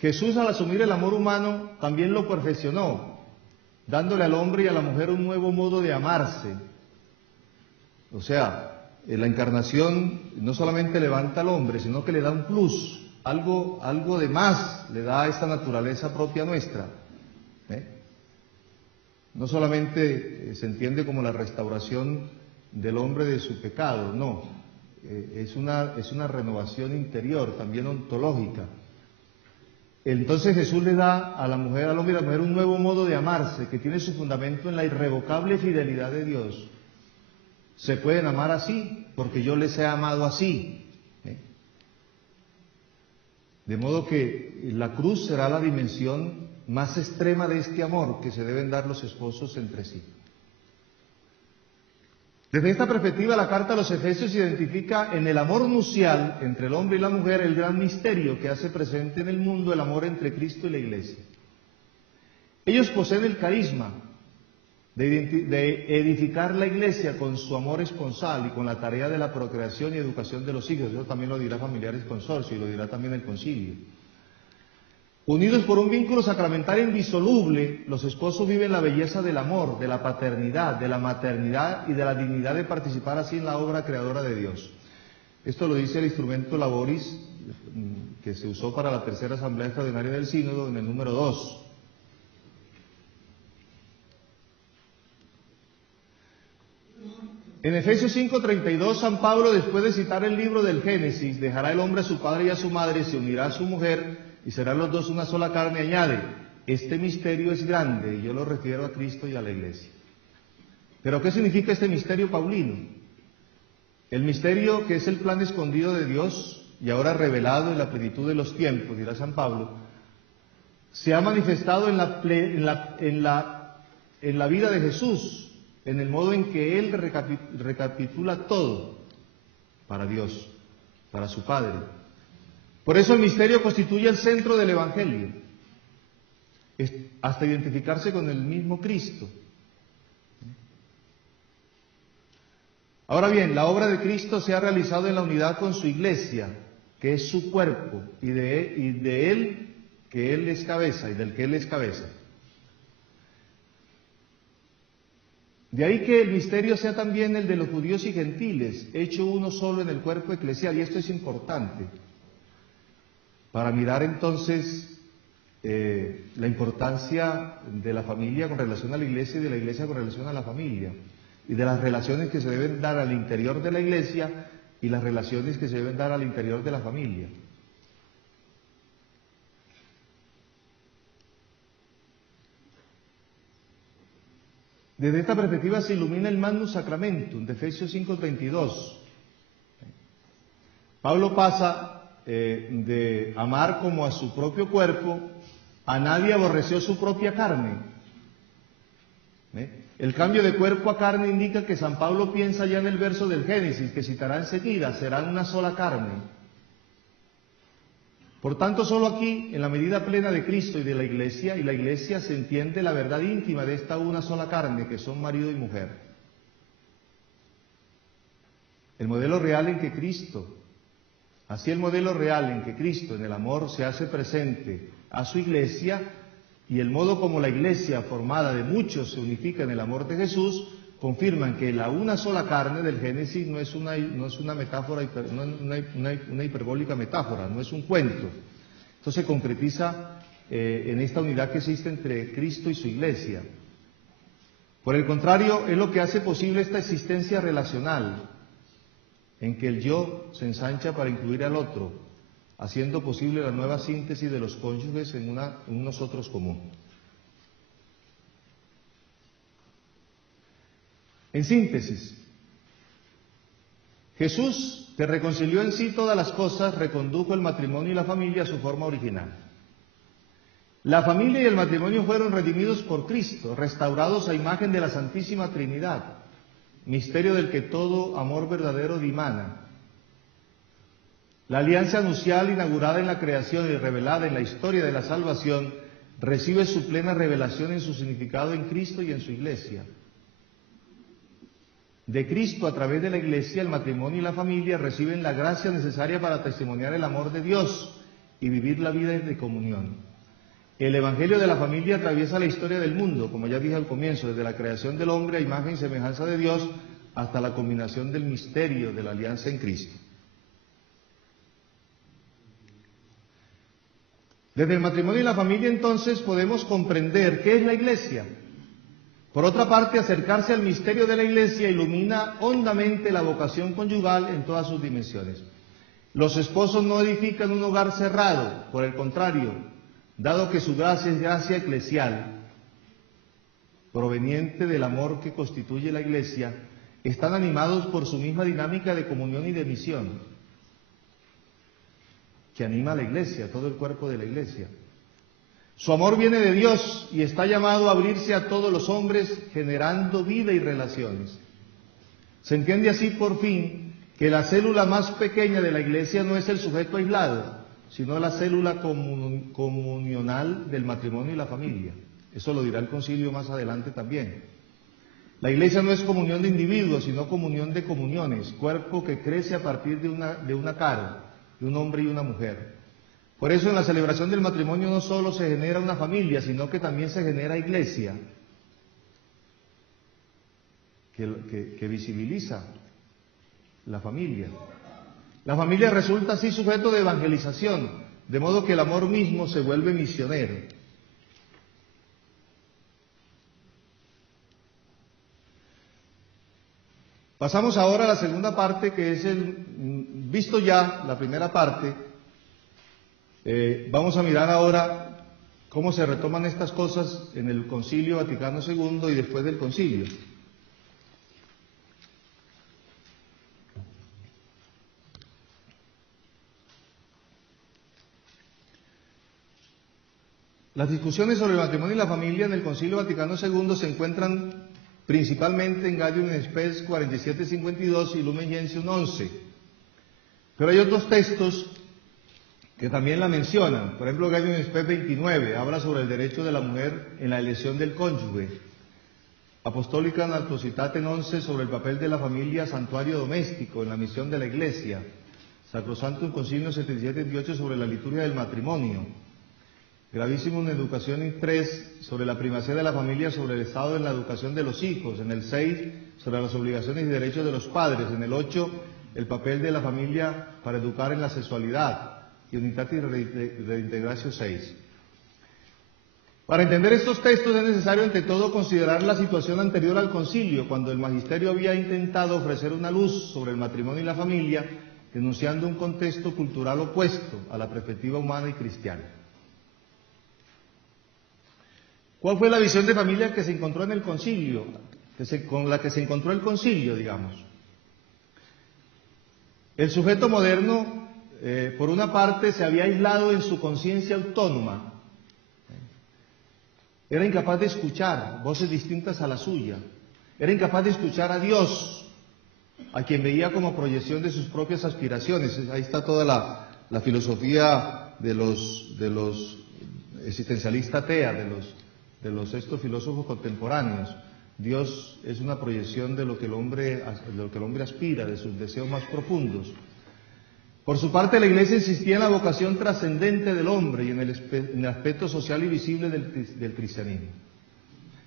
Jesús, al asumir el amor humano, también lo perfeccionó, dándole al hombre y a la mujer un nuevo modo de amarse. O sea, la encarnación no solamente levanta al hombre, sino que le da un plus, algo de más le da a esta naturaleza propia nuestra. no solamente se entiende como la restauración del hombre de su pecado, no, es una renovación interior, también ontológica. Entonces Jesús le da a la mujer, al hombre y a la mujer un nuevo modo de amarse, que tiene su fundamento en la irrevocable fidelidad de Dios. Se pueden amar así, porque yo les he amado así. De modo que la cruz será la dimensión más extrema de este amor que se deben dar los esposos entre sí. Desde esta perspectiva, la carta a los Efesios identifica en el amor nupcial entre el hombre y la mujer el gran misterio que hace presente en el mundo el amor entre Cristo y la Iglesia. Ellos poseen el carisma de edificar la Iglesia con su amor esponsal y con la tarea de la procreación y educación de los hijos. Eso también lo dirá Familiares Consorcio y lo dirá también el Concilio. Unidos por un vínculo sacramental indisoluble, los esposos viven la belleza del amor, de la paternidad, de la maternidad y de la dignidad de participar así en la obra creadora de Dios. Esto lo dice el instrumento Laboris, que se usó para la tercera asamblea extraordinaria del Sínodo, en el número 2. En Efesios 5:32, San Pablo, después de citar el libro del Génesis, dejará el hombre a su padre y a su madre, se unirá a su mujer, y serán los dos una sola carne, añade, este misterio es grande, y yo lo refiero a Cristo y a la Iglesia. ¿Pero qué significa este misterio paulino? El misterio que es el plan escondido de Dios, y ahora revelado en la plenitud de los tiempos, dirá San Pablo, se ha manifestado en la vida de Jesús, en el modo en que Él recapitula todo para Dios, para su Padre. Por eso el misterio constituye el centro del Evangelio, hasta identificarse con el mismo Cristo. Ahora bien, la obra de Cristo se ha realizado en la unidad con su Iglesia, que es su cuerpo, y de Él, que Él es cabeza, y del que Él es cabeza. De ahí que el misterio sea también el de los judíos y gentiles, hecho uno solo en el cuerpo eclesial, y esto es importante para mirar entonces la importancia de la familia con relación a la Iglesia y de la Iglesia con relación a la familia, y de las relaciones que se deben dar al interior de la Iglesia y las relaciones que se deben dar al interior de la familia. Desde esta perspectiva se ilumina el Magnus Sacramentum de Efesios 5:32. Pablo pasa de amar como a su propio cuerpo, a nadie aborreció su propia carne. El cambio de cuerpo a carne indica que San Pablo piensa ya en el verso del Génesis, que citará enseguida, serán una sola carne. Por tanto, solo aquí, en la medida plena de Cristo y de la Iglesia, se entiende la verdad íntima de esta una sola carne, que son marido y mujer. El modelo real en que Cristo, en el amor se hace presente a su Iglesia, y el modo como la Iglesia, formada de muchos, se unifica en el amor de Jesús, confirman que la una sola carne del Génesis no es una metáfora, una hiperbólica metáfora, no es un cuento. Esto se concretiza en esta unidad que existe entre Cristo y su Iglesia. Por el contrario, es lo que hace posible esta existencia relacional, en que el yo se ensancha para incluir al otro, haciendo posible la nueva síntesis de los cónyuges en un nosotros común. En síntesis, Jesús, que reconcilió en sí todas las cosas, recondujo el matrimonio y la familia a su forma original. La familia y el matrimonio fueron redimidos por Cristo, restaurados a imagen de la Santísima Trinidad, misterio del que todo amor verdadero dimana. La alianza nupcial, inaugurada en la creación y revelada en la historia de la salvación, recibe su plena revelación en su significado en Cristo y en su Iglesia. De Cristo, a través de la Iglesia, el matrimonio y la familia reciben la gracia necesaria para testimoniar el amor de Dios y vivir la vida de comunión. El Evangelio de la familia atraviesa la historia del mundo, como ya dije al comienzo, desde la creación del hombre a imagen y semejanza de Dios hasta la culminación del misterio de la alianza en Cristo. Desde el matrimonio y la familia, entonces, podemos comprender qué es la Iglesia. Por otra parte, acercarse al misterio de la Iglesia ilumina hondamente la vocación conyugal en todas sus dimensiones. Los esposos no edifican un hogar cerrado, por el contrario, dado que su gracia es gracia eclesial, proveniente del amor que constituye la Iglesia, están animados por su misma dinámica de comunión y de misión, que anima a la Iglesia, todo el cuerpo de la Iglesia. Su amor viene de Dios y está llamado a abrirse a todos los hombres, generando vida y relaciones. Se entiende así, por fin, que la célula más pequeña de la Iglesia no es el sujeto aislado, sino la célula comunional del matrimonio y la familia. Eso lo dirá el concilio más adelante también. La Iglesia no es comunión de individuos, sino comunión de comuniones, cuerpo que crece a partir de una cara, de un hombre y una mujer. Por eso en la celebración del matrimonio no solo se genera una familia, sino que también se genera iglesia, que visibiliza la familia. La familia resulta así sujeto de evangelización, de modo que el amor mismo se vuelve misionero. Pasamos ahora a la segunda parte, que es visto ya la primera parte, vamos a mirar ahora cómo se retoman estas cosas en el Concilio Vaticano II y después del concilio. Las discusiones sobre el matrimonio y la familia en el Concilio Vaticano II se encuentran principalmente en Gaudium et Spes 4752 y Lumen Gentium 11. Pero hay otros textos que también la mencionan. Por ejemplo, Gaudium et Spes 29 habla sobre el derecho de la mujer en la elección del cónyuge. Apostólica Naturositatem 11 sobre el papel de la familia santuario doméstico en la misión de la Iglesia. Sacrosanctum Concilium 77-28 sobre la liturgia del matrimonio. Gravísimo en Educación 3 sobre la primacía de la familia sobre el Estado en la educación de los hijos. En el 6 sobre las obligaciones y derechos de los padres. En el 8 el papel de la familia para educar en la sexualidad. Y Unitatis Redintegratio 6. Para entender estos textos es necesario ante todo considerar la situación anterior al concilio, cuando el magisterio había intentado ofrecer una luz sobre el matrimonio y la familia, denunciando un contexto cultural opuesto a la perspectiva humana y cristiana. ¿Cuál fue la visión de familia que se encontró en el concilio? Con la que se encontró el concilio, digamos. El sujeto moderno, por una parte, se había aislado en su conciencia autónoma. Era incapaz de escuchar voces distintas a la suya. Era incapaz de escuchar a Dios, a quien veía como proyección de sus propias aspiraciones. Ahí está toda la filosofía de los existencialistas ateas, de los estos filósofos contemporáneos. Dios es una proyección de lo que el hombre aspira, de sus deseos más profundos. Por su parte, la Iglesia insistía en la vocación trascendente del hombre y en el aspecto social y visible del cristianismo.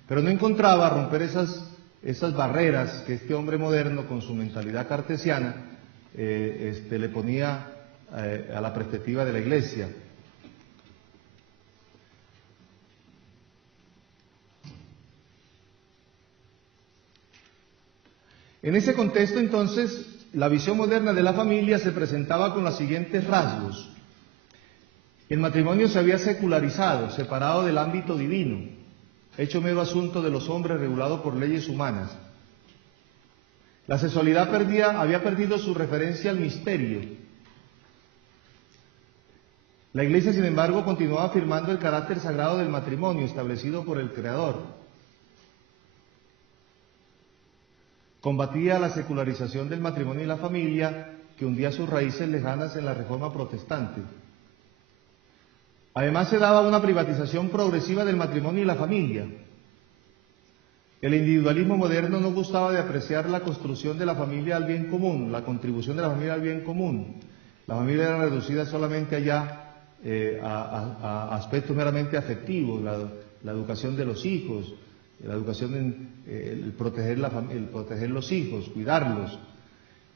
Pero no encontraba romper esas barreras que este hombre moderno, con su mentalidad cartesiana, le ponía a la perspectiva de la Iglesia. En ese contexto, entonces, la visión moderna de la familia se presentaba con los siguientes rasgos. El matrimonio se había secularizado, separado del ámbito divino, hecho mero asunto de los hombres, regulado por leyes humanas. La sexualidad había perdido su referencia al misterio. La Iglesia, sin embargo, continuaba afirmando el carácter sagrado del matrimonio establecido por el Creador. Combatía la secularización del matrimonio y la familia, que hundía sus raíces lejanas en la Reforma protestante. Además, se daba una privatización progresiva del matrimonio y la familia. El individualismo moderno no gustaba de apreciar la construcción de la familia al bien común, la contribución de la familia al bien común. La familia era reducida solamente allá a aspectos meramente afectivos, la educación de los hijos, la educación el proteger los hijos, cuidarlos.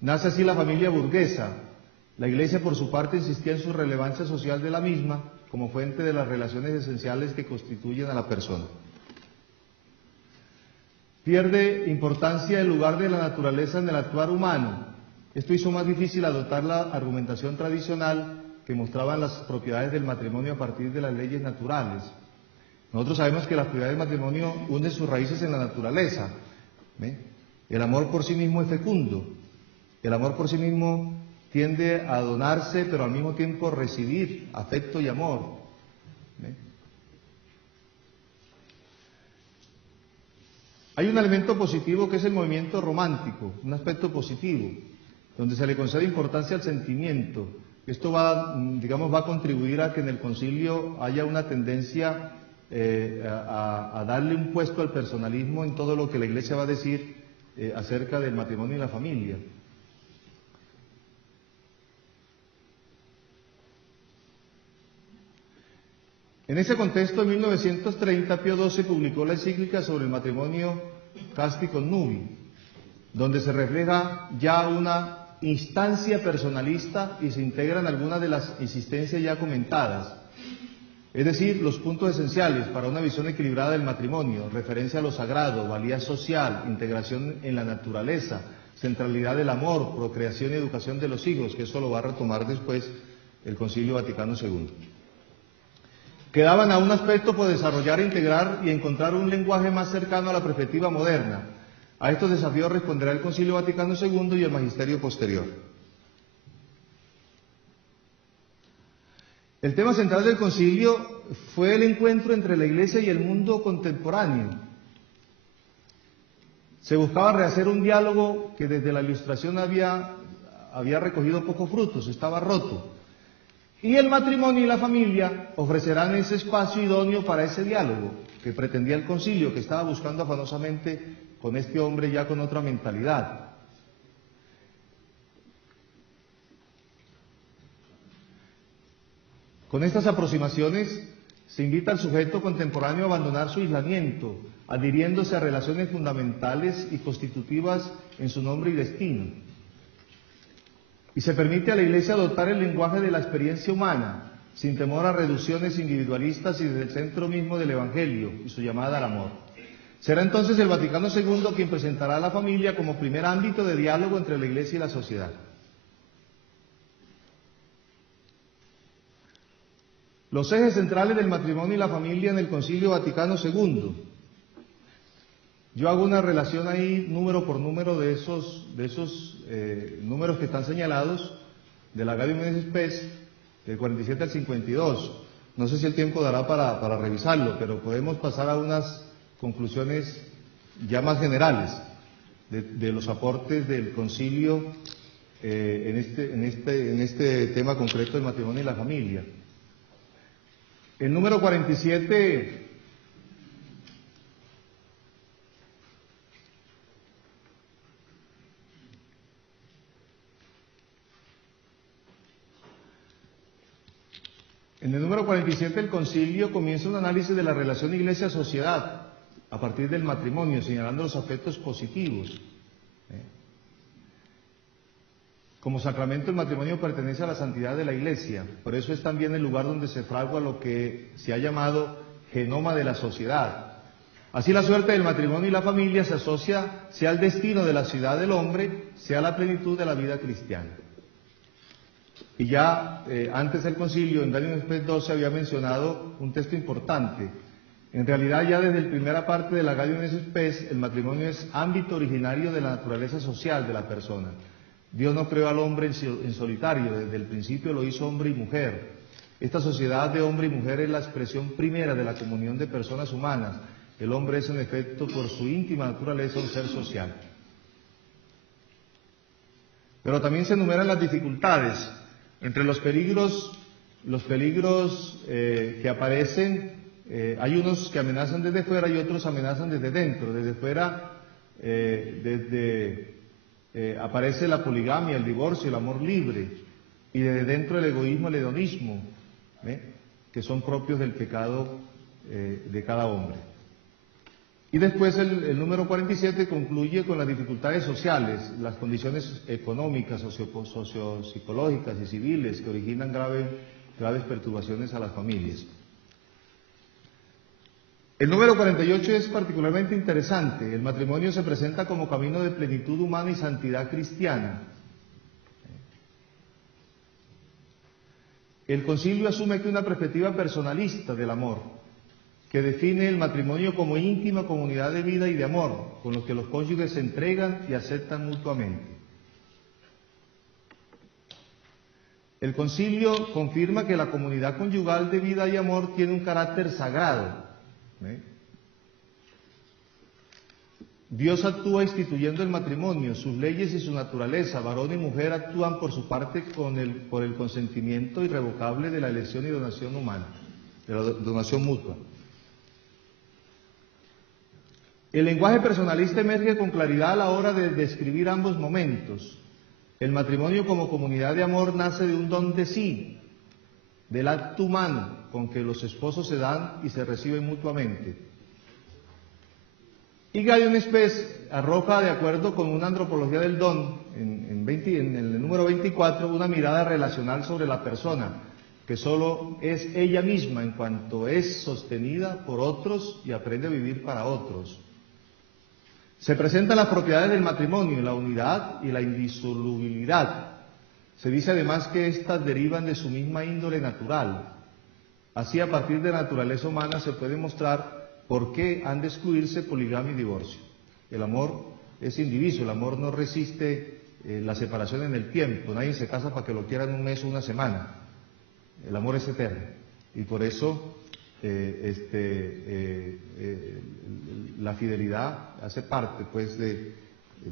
Nace así la familia burguesa. La Iglesia, por su parte, insistía en su relevancia social de la misma como fuente de las relaciones esenciales que constituyen a la persona. Pierde importancia el lugar de la naturaleza en el actuar humano. Esto hizo más difícil adoptar la argumentación tradicional que mostraban las propiedades del matrimonio a partir de las leyes naturales. Nosotros sabemos que las propiedades del matrimonio hunden sus raíces en la naturaleza. El amor por sí mismo es fecundo. El amor por sí mismo tiende a donarse, pero al mismo tiempo recibir afecto y amor. Hay un elemento positivo que es el movimiento romántico, un aspecto positivo, donde se le concede importancia al sentimiento. Esto va a contribuir a que en el concilio haya una tendencia a darle un puesto al personalismo en todo lo que la Iglesia va a decir acerca del matrimonio y la familia. En ese contexto, en 1930, Pío XII publicó la encíclica sobre el matrimonio Casti Connubii, donde se refleja ya una instancia personalista y se integran algunas de las insistencias ya comentadas, es decir, los puntos esenciales para una visión equilibrada del matrimonio: referencia a lo sagrado, valía social, integración en la naturaleza, centralidad del amor, procreación y educación de los hijos, que eso lo va a retomar después el Concilio Vaticano II. Quedaban aún aspectos por desarrollar e integrar y encontrar un lenguaje más cercano a la perspectiva moderna. A estos desafíos responderá el Concilio Vaticano II y el magisterio posterior. El tema central del concilio fue el encuentro entre la Iglesia y el mundo contemporáneo. Se buscaba rehacer un diálogo que desde la Ilustración había recogido pocos frutos, estaba roto. Y el matrimonio y la familia ofrecerán ese espacio idóneo para ese diálogo que pretendía el concilio, que estaba buscando afanosamente con este hombre ya con otra mentalidad. Con estas aproximaciones se invita al sujeto contemporáneo a abandonar su aislamiento, adhiriéndose a relaciones fundamentales y constitutivas en su nombre y destino. Y se permite a la Iglesia adoptar el lenguaje de la experiencia humana, sin temor a reducciones individualistas y desde el centro mismo del Evangelio y su llamada al amor. Será entonces el Vaticano II quien presentará a la familia como primer ámbito de diálogo entre la Iglesia y la sociedad. Los ejes centrales del matrimonio y la familia en el Concilio Vaticano II. Yo hago una relación ahí número por número de esos números que están señalados de la Gaudium et Spes del 47 al 52. No sé si el tiempo dará para revisarlo, pero podemos pasar a unas conclusiones ya más generales de los aportes del concilio en este tema concreto del matrimonio y la familia. El número 47... En el número 47 el concilio comienza un análisis de la relación iglesia-sociedad a partir del matrimonio, señalando los aspectos positivos. Como sacramento el matrimonio pertenece a la santidad de la Iglesia, por eso es también el lugar donde se fragua lo que se ha llamado genoma de la sociedad. Así la suerte del matrimonio y la familia se asocia sea al destino de la ciudad del hombre, sea la plenitud de la vida cristiana. Y ya antes del concilio, en Gaudium et Spes 12, había mencionado un texto importante. En realidad, ya desde la primera parte de la Gaudium et Spes, el matrimonio es ámbito originario de la naturaleza social de la persona. Dios no creó al hombre en solitario, desde el principio lo hizo hombre y mujer. Esta sociedad de hombre y mujer es la expresión primera de la comunión de personas humanas. El hombre es, en efecto, por su íntima naturaleza, un ser social. Pero también se enumeran las dificultades. Entre los peligros que aparecen, hay unos que amenazan desde fuera y otros amenazan desde dentro. Desde fuera aparece la poligamia, el divorcio, el amor libre, y desde dentro el egoísmo, el hedonismo, que son propios del pecado de cada hombre. Y después el número 47 concluye con las dificultades sociales, las condiciones económicas, sociopsicológicas y civiles que originan graves perturbaciones a las familias. El número 48 es particularmente interesante. El matrimonio se presenta como camino de plenitud humana y santidad cristiana. El concilio asume que una perspectiva personalista del amor, que define el matrimonio como íntima comunidad de vida y de amor, con los que los cónyuges se entregan y aceptan mutuamente. El concilio confirma que la comunidad conyugal de vida y amor tiene un carácter sagrado. Dios actúa instituyendo el matrimonio, sus leyes y su naturaleza. Varón y mujer actúan por su parte por el consentimiento irrevocable de la elección y donación humana, de la donación mutua. El lenguaje personalista emerge con claridad a la hora de describir ambos momentos. El matrimonio como comunidad de amor nace de un don de sí, del acto humano con que los esposos se dan y se reciben mutuamente. Y Gaius Spes arroja, de acuerdo con una antropología del don, en el número 24, una mirada relacional sobre la persona, que solo es ella misma en cuanto es sostenida por otros y aprende a vivir para otros. Se presentan las propiedades del matrimonio, la unidad y la indisolubilidad. Se dice además que éstas derivan de su misma índole natural. Así, a partir de la naturaleza humana se puede mostrar por qué han de excluirse poligamia y divorcio. El amor es indiviso, el amor no resiste la separación en el tiempo. Nadie se casa para que lo quieran un mes o una semana. El amor es eterno. Y por eso la fidelidad hace parte pues de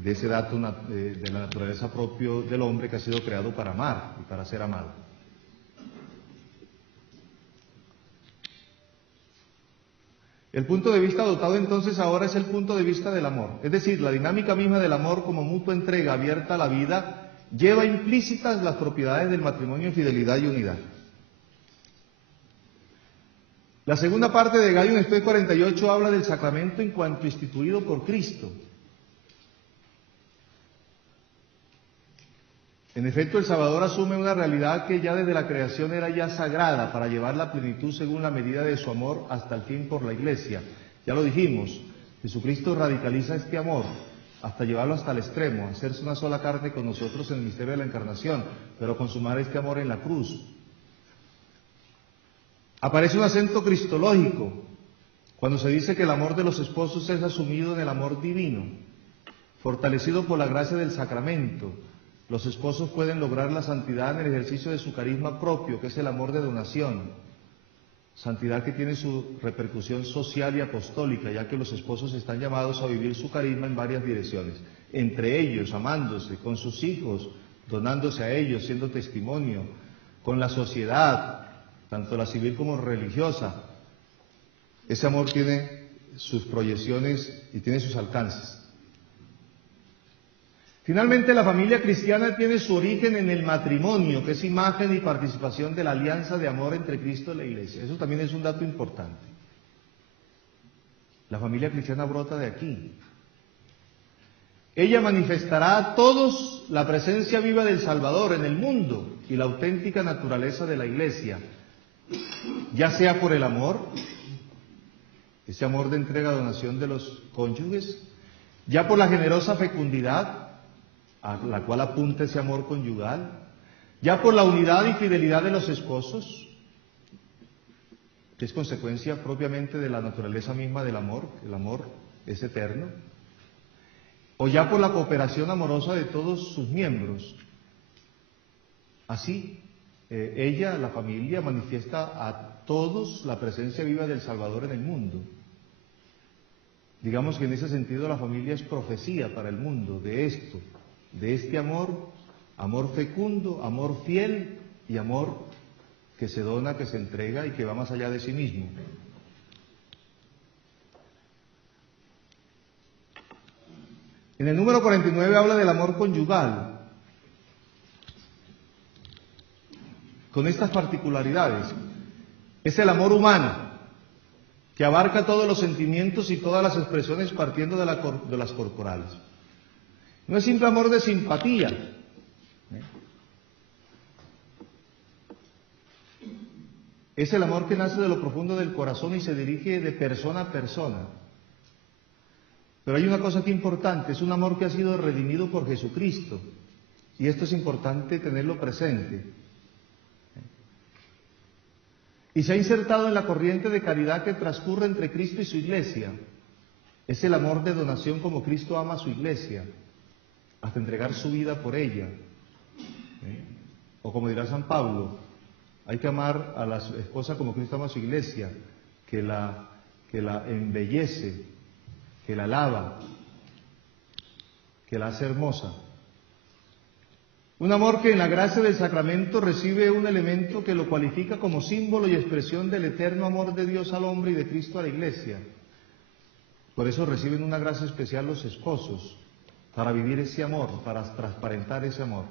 ese dato de la naturaleza propio del hombre, que ha sido creado para amar y para ser amado. El punto de vista adoptado entonces ahora es el punto de vista del amor, es decir, la dinámica misma del amor como mutua entrega abierta a la vida lleva implícitas las propiedades del matrimonio en fidelidad y unidad. La segunda parte de Gaius Spes 48 habla del sacramento en cuanto instituido por Cristo. En efecto, el Salvador asume una realidad que ya desde la creación era ya sagrada para llevar la plenitud según la medida de su amor hasta el fin por la Iglesia. Ya lo dijimos, Jesucristo radicaliza este amor hasta llevarlo hasta el extremo, hacerse una sola carne con nosotros en el misterio de la Encarnación, pero consumar este amor en la cruz. Aparece un acento cristológico cuando se dice que el amor de los esposos es asumido en el amor divino, fortalecido por la gracia del sacramento. Los esposos pueden lograr la santidad en el ejercicio de su carisma propio, que es el amor de donación. Santidad que tiene su repercusión social y apostólica, ya que los esposos están llamados a vivir su carisma en varias direcciones. Entre ellos, amándose, con sus hijos, donándose a ellos, siendo testimonio, con la sociedad, tanto la civil como religiosa. Ese amor tiene sus proyecciones y tiene sus alcances. Finalmente, la familia cristiana tiene su origen en el matrimonio, que es imagen y participación de la alianza de amor entre Cristo y la Iglesia. Eso también es un dato importante. La familia cristiana brota de aquí. Ella manifestará a todos la presencia viva del Salvador en el mundo y la auténtica naturaleza de la Iglesia, ya sea por el amor, ese amor de entrega, donación de los cónyuges, ya por la generosa fecundidad a la cual apunta ese amor conyugal, ya por la unidad y fidelidad de los esposos, que es consecuencia propiamente de la naturaleza misma del amor, el amor es eterno, o ya por la cooperación amorosa de todos sus miembros. Así, ella, la familia, manifiesta a todos la presencia viva del Salvador en el mundo. Digamos que en ese sentido la familia es profecía para el mundo de esto, de este amor, amor fecundo, amor fiel y amor que se dona, que se entrega y que va más allá de sí mismo. En el número 49 habla del amor conyugal, con estas particularidades. Es el amor humano, que abarca todos los sentimientos y todas las expresiones partiendo de las corporales. No es simple amor de simpatía. Es el amor que nace de lo profundo del corazón y se dirige de persona a persona. Pero hay una cosa aquí importante, es un amor que ha sido redimido por Jesucristo. Y esto es importante tenerlo presente. Y se ha insertado en la corriente de caridad que transcurre entre Cristo y su iglesia. Es el amor de donación como Cristo ama a su iglesia, hasta entregar su vida por ella. O como dirá San Pablo, hay que amar a la esposa como Cristo ama a su iglesia, que la embellece, que la lava, que la hace hermosa. Un amor que en la gracia del sacramento recibe un elemento que lo cualifica como símbolo y expresión del eterno amor de Dios al hombre y de Cristo a la iglesia. Por eso reciben una gracia especial los esposos, para vivir ese amor, para transparentar ese amor.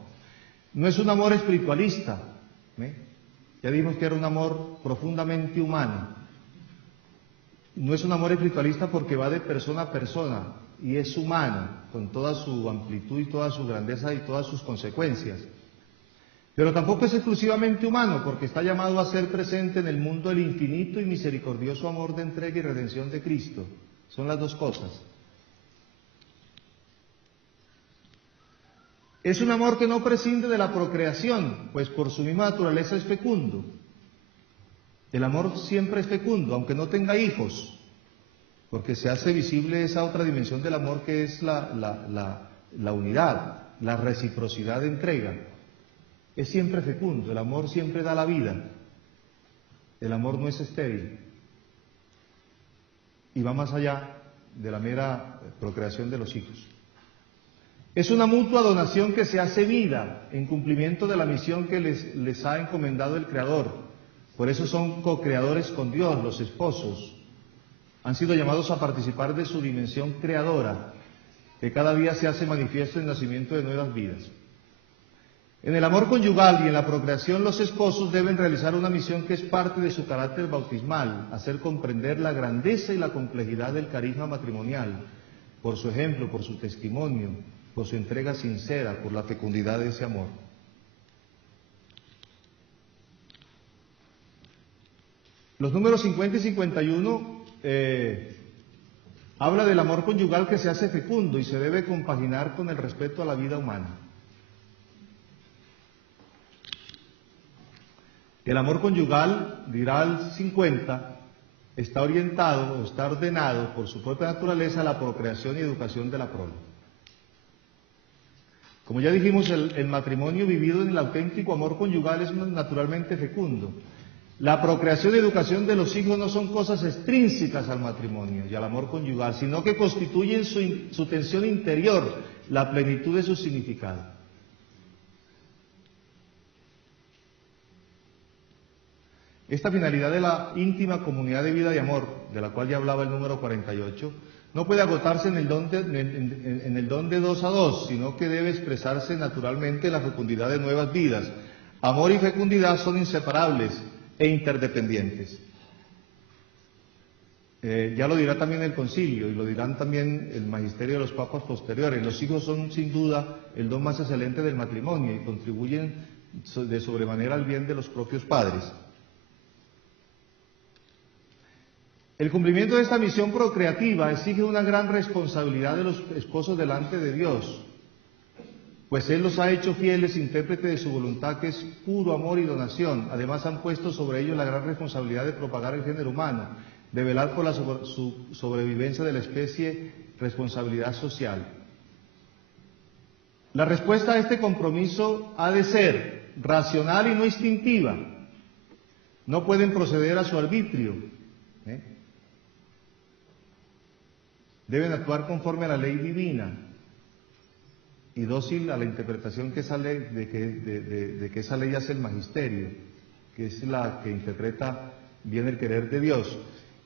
No es un amor espiritualista, ya dijimos que era un amor profundamente humano. No es un amor espiritualista porque va de persona a persona y es humano, con toda su amplitud y toda su grandeza y todas sus consecuencias. Pero tampoco es exclusivamente humano porque está llamado a ser presente en el mundo el infinito y misericordioso amor de entrega y redención de Cristo. Son las dos cosas. Es un amor que no prescinde de la procreación, pues por su misma naturaleza es fecundo. El amor siempre es fecundo, aunque no tenga hijos, porque se hace visible esa otra dimensión del amor que es la unidad, la reciprocidad de entrega. Es siempre fecundo, el amor siempre da la vida, el amor no es estéril y va más allá de la mera procreación de los hijos. Es una mutua donación que se hace vida en cumplimiento de la misión que les ha encomendado el Creador. Por eso son co-creadores con Dios, los esposos. Han sido llamados a participar de su dimensión creadora, que cada día se hace manifiesto en el nacimiento de nuevas vidas. En el amor conyugal y en la procreación, los esposos deben realizar una misión que es parte de su carácter bautismal, hacer comprender la grandeza y la complejidad del carisma matrimonial, por su ejemplo, por su testimonio, por su entrega sincera, por la fecundidad de ese amor. Los números 50 y 51 habla del amor conyugal que se hace fecundo y se debe compaginar con el respeto a la vida humana. El amor conyugal, dirá el 50, está orientado o está ordenado por su propia naturaleza a la procreación y educación de la prole. Como ya dijimos, el matrimonio vivido en el auténtico amor conyugal es naturalmente fecundo. La procreación y educación de los hijos no son cosas extrínsecas al matrimonio y al amor conyugal, sino que constituyen su tensión interior, la plenitud de su significado. Esta finalidad de la íntima comunidad de vida y amor, de la cual ya hablaba el número 48, no puede agotarse en el don de 2 a 2, sino que debe expresarse naturalmente en la fecundidad de nuevas vidas. Amor y fecundidad son inseparables e interdependientes. Ya lo dirá también el concilio y lo dirán también el magisterio de los papas posteriores. Los hijos son sin duda el don más excelente del matrimonio y contribuyen de sobremanera al bien de los propios padres. El cumplimiento de esta misión procreativa exige una gran responsabilidad de los esposos delante de Dios, pues Él los ha hecho fieles intérpretes de su voluntad, que es puro amor y donación. Además han puesto sobre ellos la gran responsabilidad de propagar el género humano, de velar por la sobrevivencia de la especie, responsabilidad social. La respuesta a este compromiso ha de ser racional y no instintiva. No pueden proceder a su arbitrio. Deben actuar conforme a la ley divina y dócil a la interpretación que esa ley, de que esa ley hace el magisterio, que es la que interpreta bien el querer de Dios.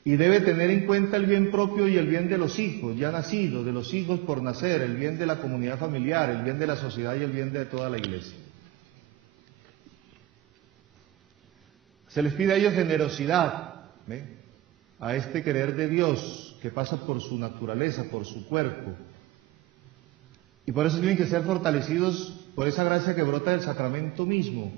Y debe tener en cuenta el bien propio y el bien de los hijos ya nacidos, de los hijos por nacer, el bien de la comunidad familiar, el bien de la sociedad y el bien de toda la iglesia. Se les pide a ellos generosidad, a este querer de Dios que pasa por su naturaleza, por su cuerpo. Y por eso tienen que ser fortalecidos por esa gracia que brota del sacramento mismo.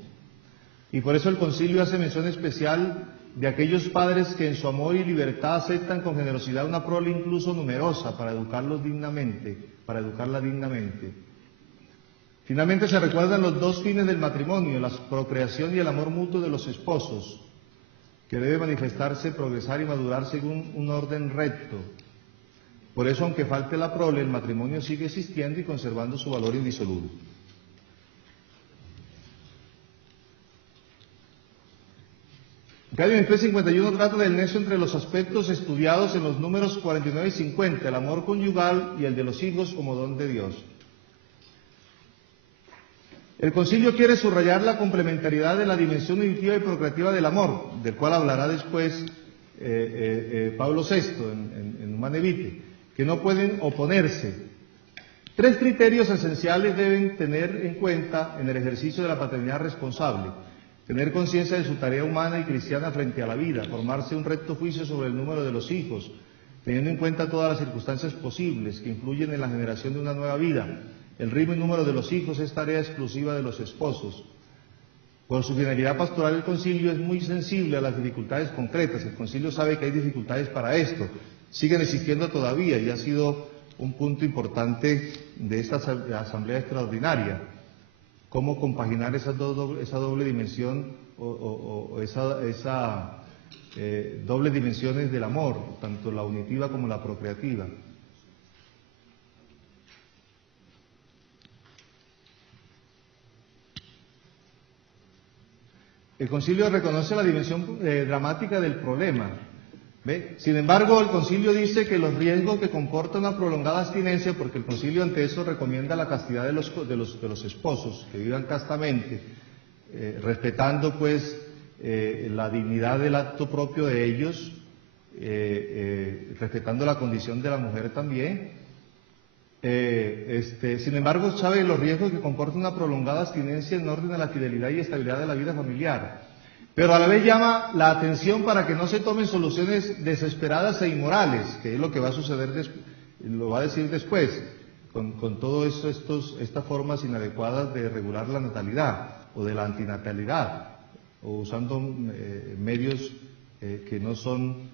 Y por eso el concilio hace mención especial de aquellos padres que en su amor y libertad aceptan con generosidad una prole incluso numerosa para educarla dignamente. Finalmente se recuerdan los dos fines del matrimonio, la procreación y el amor mutuo de los esposos, que debe manifestarse, progresar y madurar según un orden recto. Por eso, aunque falte la prole, el matrimonio sigue existiendo y conservando su valor indisoluble. El Canon 351 trata del nexo entre los aspectos estudiados en los números 49 y 50, el amor conyugal y el de los hijos como don de Dios. El concilio quiere subrayar la complementariedad de la dimensión unitiva y procreativa del amor, del cual hablará después Pablo VI en Humanae Vitae, que no pueden oponerse. Tres criterios esenciales deben tener en cuenta en el ejercicio de la paternidad responsable: tener conciencia de su tarea humana y cristiana frente a la vida, formarse un recto juicio sobre el número de los hijos, teniendo en cuenta todas las circunstancias posibles que influyen en la generación de una nueva vida. El ritmo y número de los hijos es tarea exclusiva de los esposos. Por su finalidad pastoral, el concilio es muy sensible a las dificultades concretas. El concilio sabe que hay dificultades para esto, siguen existiendo todavía, y ha sido un punto importante de esta asamblea extraordinaria. Cómo compaginar esa doble dimensión doble dimensiones del amor, tanto la unitiva como la procreativa. El concilio reconoce la dimensión dramática del problema. ¿Ve? Sin embargo, el concilio dice que los riesgos que comporta una prolongada abstinencia, porque el concilio ante eso recomienda la castidad de los esposos, que vivan castamente, respetando pues la dignidad del acto propio de ellos, respetando la condición de la mujer también. Sin embargo, sabe los riesgos que comporta una prolongada abstinencia en orden a la fidelidad y estabilidad de la vida familiar, pero a la vez llama la atención para que no se tomen soluciones desesperadas e inmorales, que es lo que va a suceder, lo va a decir después, con todas estas formas inadecuadas de regular la natalidad o de la antinatalidad, o usando medios que no son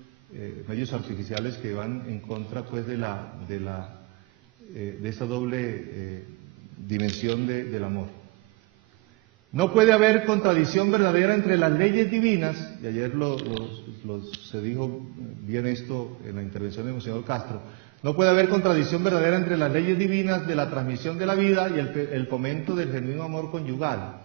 medios artificiales que van en contra pues de esa doble dimensión del amor. No puede haber contradicción verdadera entre las leyes divinas, y ayer se dijo bien esto en la intervención de Monseñor Castro, no puede haber contradicción verdadera entre las leyes divinas de la transmisión de la vida y el fomento del genuino amor conyugal.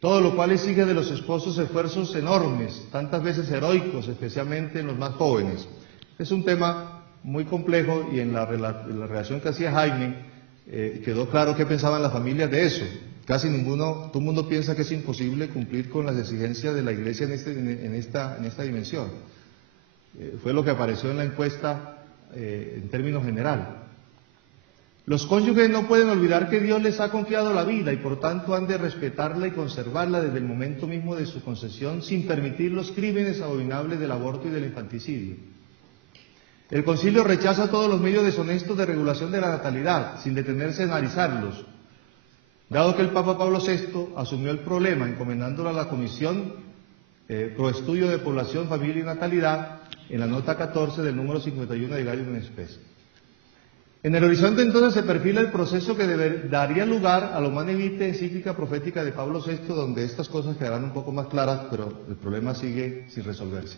Todo lo cual exige de los esposos esfuerzos enormes, tantas veces heroicos, especialmente en los más jóvenes. Es un tema muy complejo, y en la relación que hacía Jaime quedó claro qué pensaban las familias de eso. Casi todo el mundo piensa que es imposible cumplir con las exigencias de la Iglesia en esta dimensión. Fue lo que apareció en la encuesta en términos generales. Los cónyuges no pueden olvidar que Dios les ha confiado la vida y por tanto han de respetarla y conservarla desde el momento mismo de su concesión, sin permitir los crímenes abominables del aborto y del infanticidio. El concilio rechaza todos los medios deshonestos de regulación de la natalidad, sin detenerse a analizarlos, dado que el Papa Pablo VI asumió el problema, encomendándolo a la Comisión Pro Estudio de Población, Familia y Natalidad, en la nota 14 del número 51 de Gaudium et Spes. En el horizonte entonces se perfila el proceso que daría lugar a la Humanae Vitae, encíclica profética de Pablo VI, donde estas cosas quedarán un poco más claras, pero el problema sigue sin resolverse.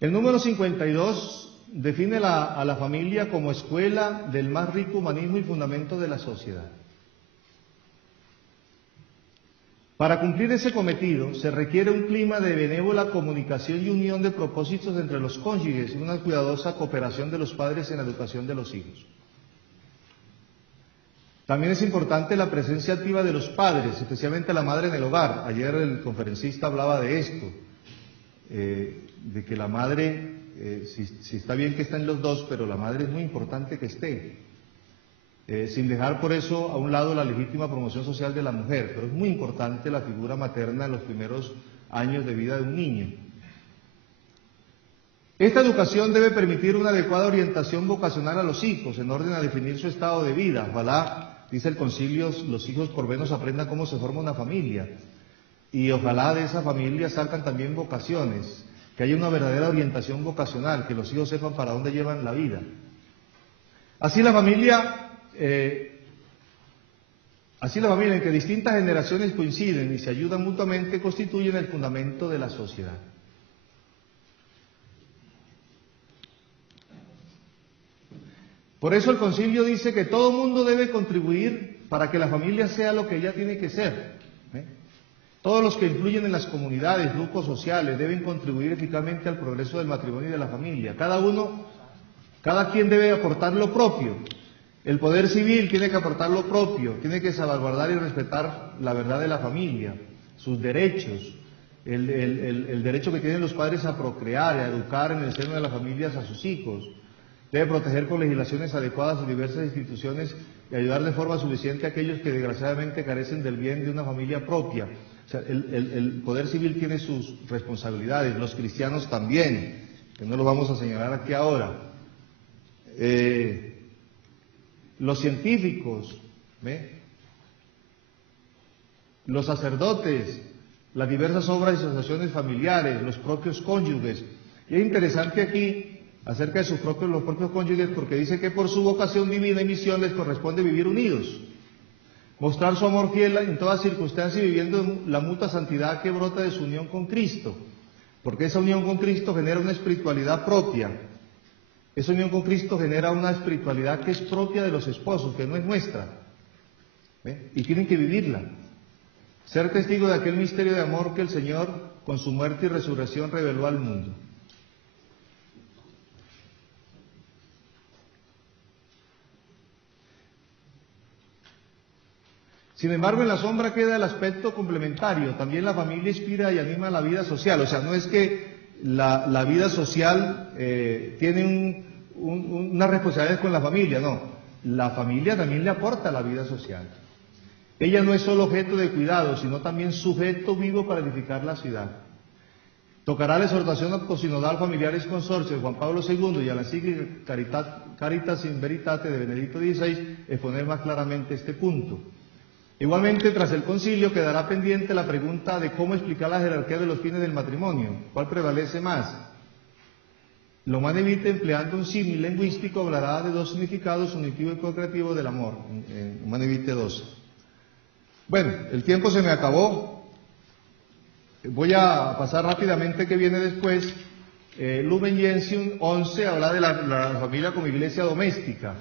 El número 52 define a la familia como escuela del más rico humanismo y fundamento de la sociedad. Para cumplir ese cometido se requiere un clima de benévola comunicación y unión de propósitos entre los cónyuges y una cuidadosa cooperación de los padres en la educación de los hijos. También es importante la presencia activa de los padres, especialmente la madre en el hogar. Ayer el conferencista hablaba de esto, de que la madre, si está bien que estén los dos, pero la madre es muy importante que esté. Sin dejar por eso a un lado la legítima promoción social de la mujer, pero es muy importante la figura materna en los primeros años de vida de un niño. Esta educación debe permitir una adecuada orientación vocacional a los hijos, en orden a definir su estado de vida. Ojalá, dice el concilio, los hijos por menos aprendan cómo se forma una familia. Y ojalá de esa familia salgan también vocaciones, que haya una verdadera orientación vocacional, que los hijos sepan para dónde llevan la vida. Así la familia en que distintas generaciones coinciden y se ayudan mutuamente constituyen el fundamento de la sociedad. Por eso el concilio dice que todo mundo debe contribuir para que la familia sea lo que ella tiene que ser. Todos los que influyen en las comunidades, grupos sociales, deben contribuir eficazmente al progreso del matrimonio y de la familia. Cada quien debe aportar lo propio. El poder civil tiene que aportar lo propio, tiene que salvaguardar y respetar la verdad de la familia, sus derechos, el derecho que tienen los padres a procrear y a educar en el seno de las familias a sus hijos. Debe proteger con legislaciones adecuadas sus diversas instituciones y ayudar de forma suficiente a aquellos que desgraciadamente carecen del bien de una familia propia. O sea, el poder civil tiene sus responsabilidades, los cristianos también, que no lo vamos a señalar aquí ahora. Los científicos, los sacerdotes, las diversas obras y asociaciones familiares, los propios cónyuges. Y es interesante aquí acerca de los propios cónyuges, porque dice que por su vocación divina y misión les corresponde vivir unidos, mostrar su amor fiel en todas circunstancias y viviendo la mutua santidad que brota de su unión con Cristo, porque esa unión con Cristo genera una espiritualidad propia. Esa unión con Cristo genera una espiritualidad que es propia de los esposos, que no es nuestra, y tienen que vivirla. Ser testigo de aquel misterio de amor que el Señor, con su muerte y resurrección, reveló al mundo. Sin embargo, en la sombra queda el aspecto complementario. También la familia inspira y anima la vida social. O sea, no es que la vida social tiene unas responsabilidades con la familia, no. La familia también le aporta a la vida social. Ella no es solo objeto de cuidado, sino también sujeto vivo para edificar la ciudad. Tocará la exhortación apostolal Familiares Consorcio de Juan Pablo II y a la encíclica Caritas in Veritate de Benedicto XVI exponer más claramente este punto. Igualmente, tras el concilio quedará pendiente la pregunta de cómo explicar la jerarquía de los fines del matrimonio. ¿Cuál prevalece más? Loman Evite, empleando un símil lingüístico, hablará de dos significados, unitivo y procreativo del amor, en Loman Evite 12. Bueno, el tiempo se me acabó. Voy a pasar rápidamente que viene después. Lumen Gentium 11 habla de la familia como iglesia doméstica.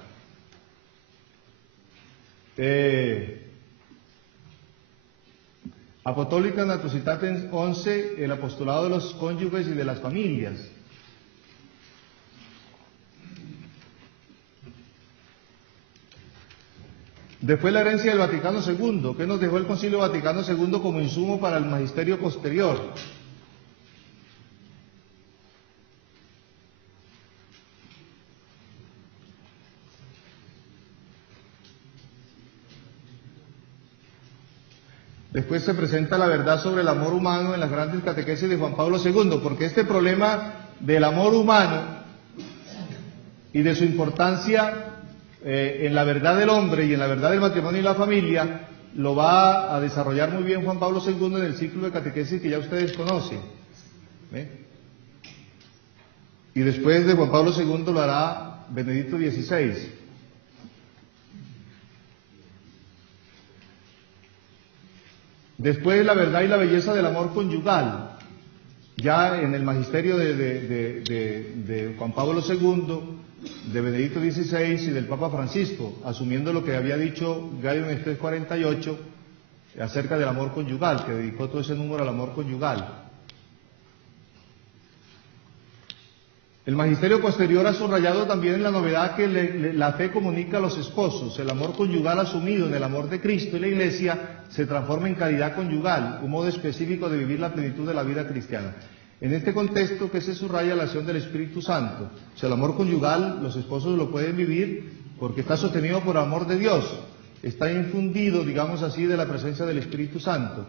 Apostólica Naturcitatis 11, el apostolado de los cónyuges y de las familias. Después la herencia del Vaticano II, que nos dejó el Concilio Vaticano II como insumo para el magisterio posterior. Después se presenta la verdad sobre el amor humano en las grandes catequesis de Juan Pablo II, porque este problema del amor humano y de su importancia en la verdad del hombre y en la verdad del matrimonio y la familia lo va a desarrollar muy bien Juan Pablo II en el ciclo de catequesis que ya ustedes conocen. Y después de Juan Pablo II lo hará Benedicto XVI. Después la verdad y la belleza del amor conyugal, ya en el magisterio de Juan Pablo II, de Benedicto XVI y del Papa Francisco, asumiendo lo que había dicho Gaudium et Spes 48 acerca del amor conyugal, que dedicó todo ese número al amor conyugal. El magisterio posterior ha subrayado también la novedad que la fe comunica a los esposos. El amor conyugal asumido en el amor de Cristo y la Iglesia se transforma en caridad conyugal, un modo específico de vivir la plenitud de la vida cristiana. En este contexto que se subraya la acción del Espíritu Santo. O sea, el amor conyugal los esposos lo pueden vivir porque está sostenido por amor de Dios, está infundido, digamos así, de la presencia del Espíritu Santo.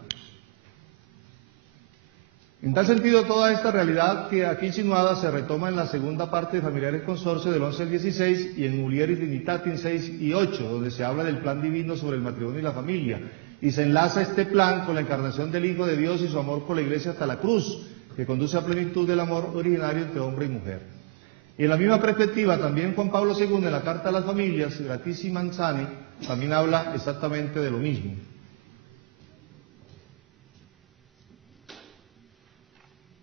En tal sentido, toda esta realidad que aquí insinuada se retoma en la segunda parte de Familiares Consorcio del 11 al 16 y en Mulieris Dignitatis 6 y 8, donde se habla del plan divino sobre el matrimonio y la familia, y se enlaza este plan con la encarnación del Hijo de Dios y su amor por la Iglesia hasta la cruz, que conduce a plenitud del amor originario entre hombre y mujer. Y en la misma perspectiva, también Juan Pablo II, en la Carta a las Familias, Gratisi Manzani, también habla exactamente de lo mismo.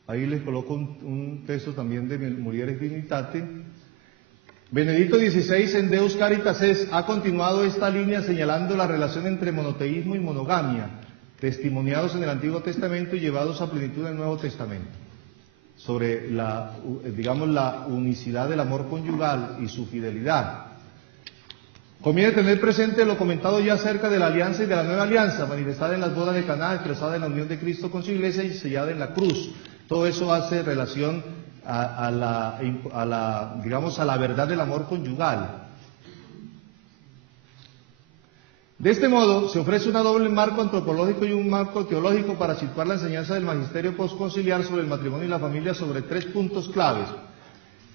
Ahí les coloco un texto también de Mulieris Dignitatis. Benedicto XVI en Deus Caritas Est ha continuado esta línea señalando la relación entre monoteísmo y monogamia, testimoniados en el Antiguo Testamento y llevados a plenitud en el Nuevo Testamento, sobre la unicidad del amor conyugal y su fidelidad. Conviene tener presente lo comentado ya acerca de la alianza y de la nueva alianza, manifestada en las bodas de Caná, expresada en la unión de Cristo con su Iglesia y sellada en la cruz. Todo eso hace relación a la verdad del amor conyugal. De este modo, se ofrece un doble marco antropológico y un marco teológico para situar la enseñanza del magisterio postconciliar sobre el matrimonio y la familia sobre 3 puntos claves: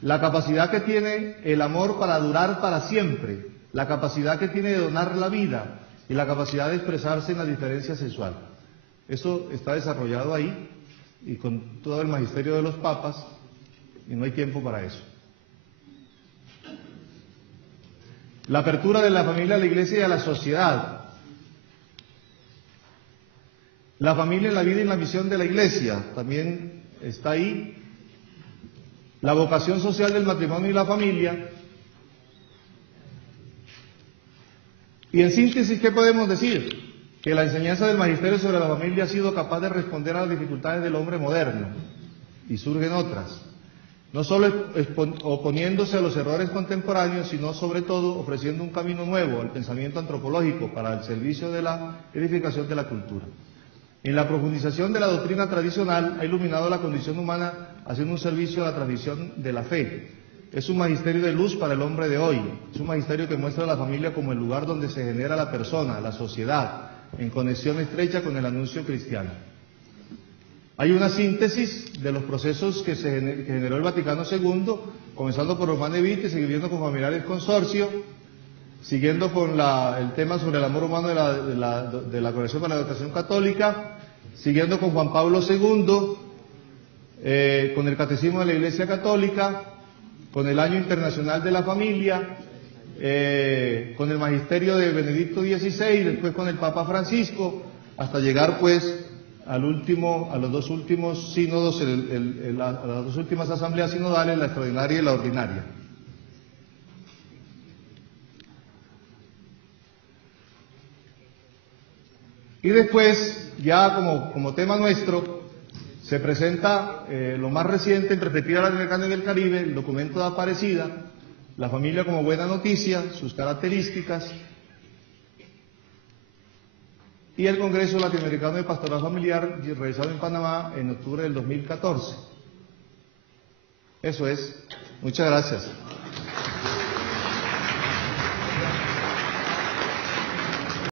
la capacidad que tiene el amor para durar para siempre, la capacidad que tiene de donar la vida y la capacidad de expresarse en la diferencia sexual. Eso está desarrollado ahí y con todo el magisterio de los papas, y no hay tiempo para eso. La apertura de la familia a la Iglesia y a la sociedad. La familia en la vida y en la misión de la Iglesia, también está ahí. La vocación social del matrimonio y la familia. Y en síntesis, ¿qué podemos decir? Que la enseñanza del magisterio sobre la familia ha sido capaz de responder a las dificultades del hombre moderno, y surgen otras, no solo oponiéndose a los errores contemporáneos, sino sobre todo ofreciendo un camino nuevo al pensamiento antropológico para el servicio de la edificación de la cultura. En la profundización de la doctrina tradicional ha iluminado la condición humana haciendo un servicio a la tradición de la fe. Es un magisterio de luz para el hombre de hoy, es un magisterio que muestra a la familia como el lugar donde se genera la persona, la sociedad, en conexión estrecha con el anuncio cristiano. Hay una síntesis de los procesos que generó el Vaticano II, comenzando por Romane Vitae, siguiendo con Familiares Consorcio, siguiendo con el tema sobre el amor humano de la Congregación para la Educación Católica, siguiendo con Juan Pablo II, con el Catecismo de la Iglesia Católica, con el Año Internacional de la Familia, con el Magisterio de Benedicto XVI, después con el Papa Francisco, hasta llegar pues a los 2 últimos sínodos, a las 2 últimas asambleas sinodales, la extraordinaria y la ordinaria. Y después, ya como tema nuestro, se presenta lo más reciente en perspectiva latinoamericana y del Caribe, el documento de Aparecida, la familia como buena noticia, sus características, y el Congreso Latinoamericano de Pastoral Familiar, realizado en Panamá en octubre del 2014. Eso es. Muchas gracias.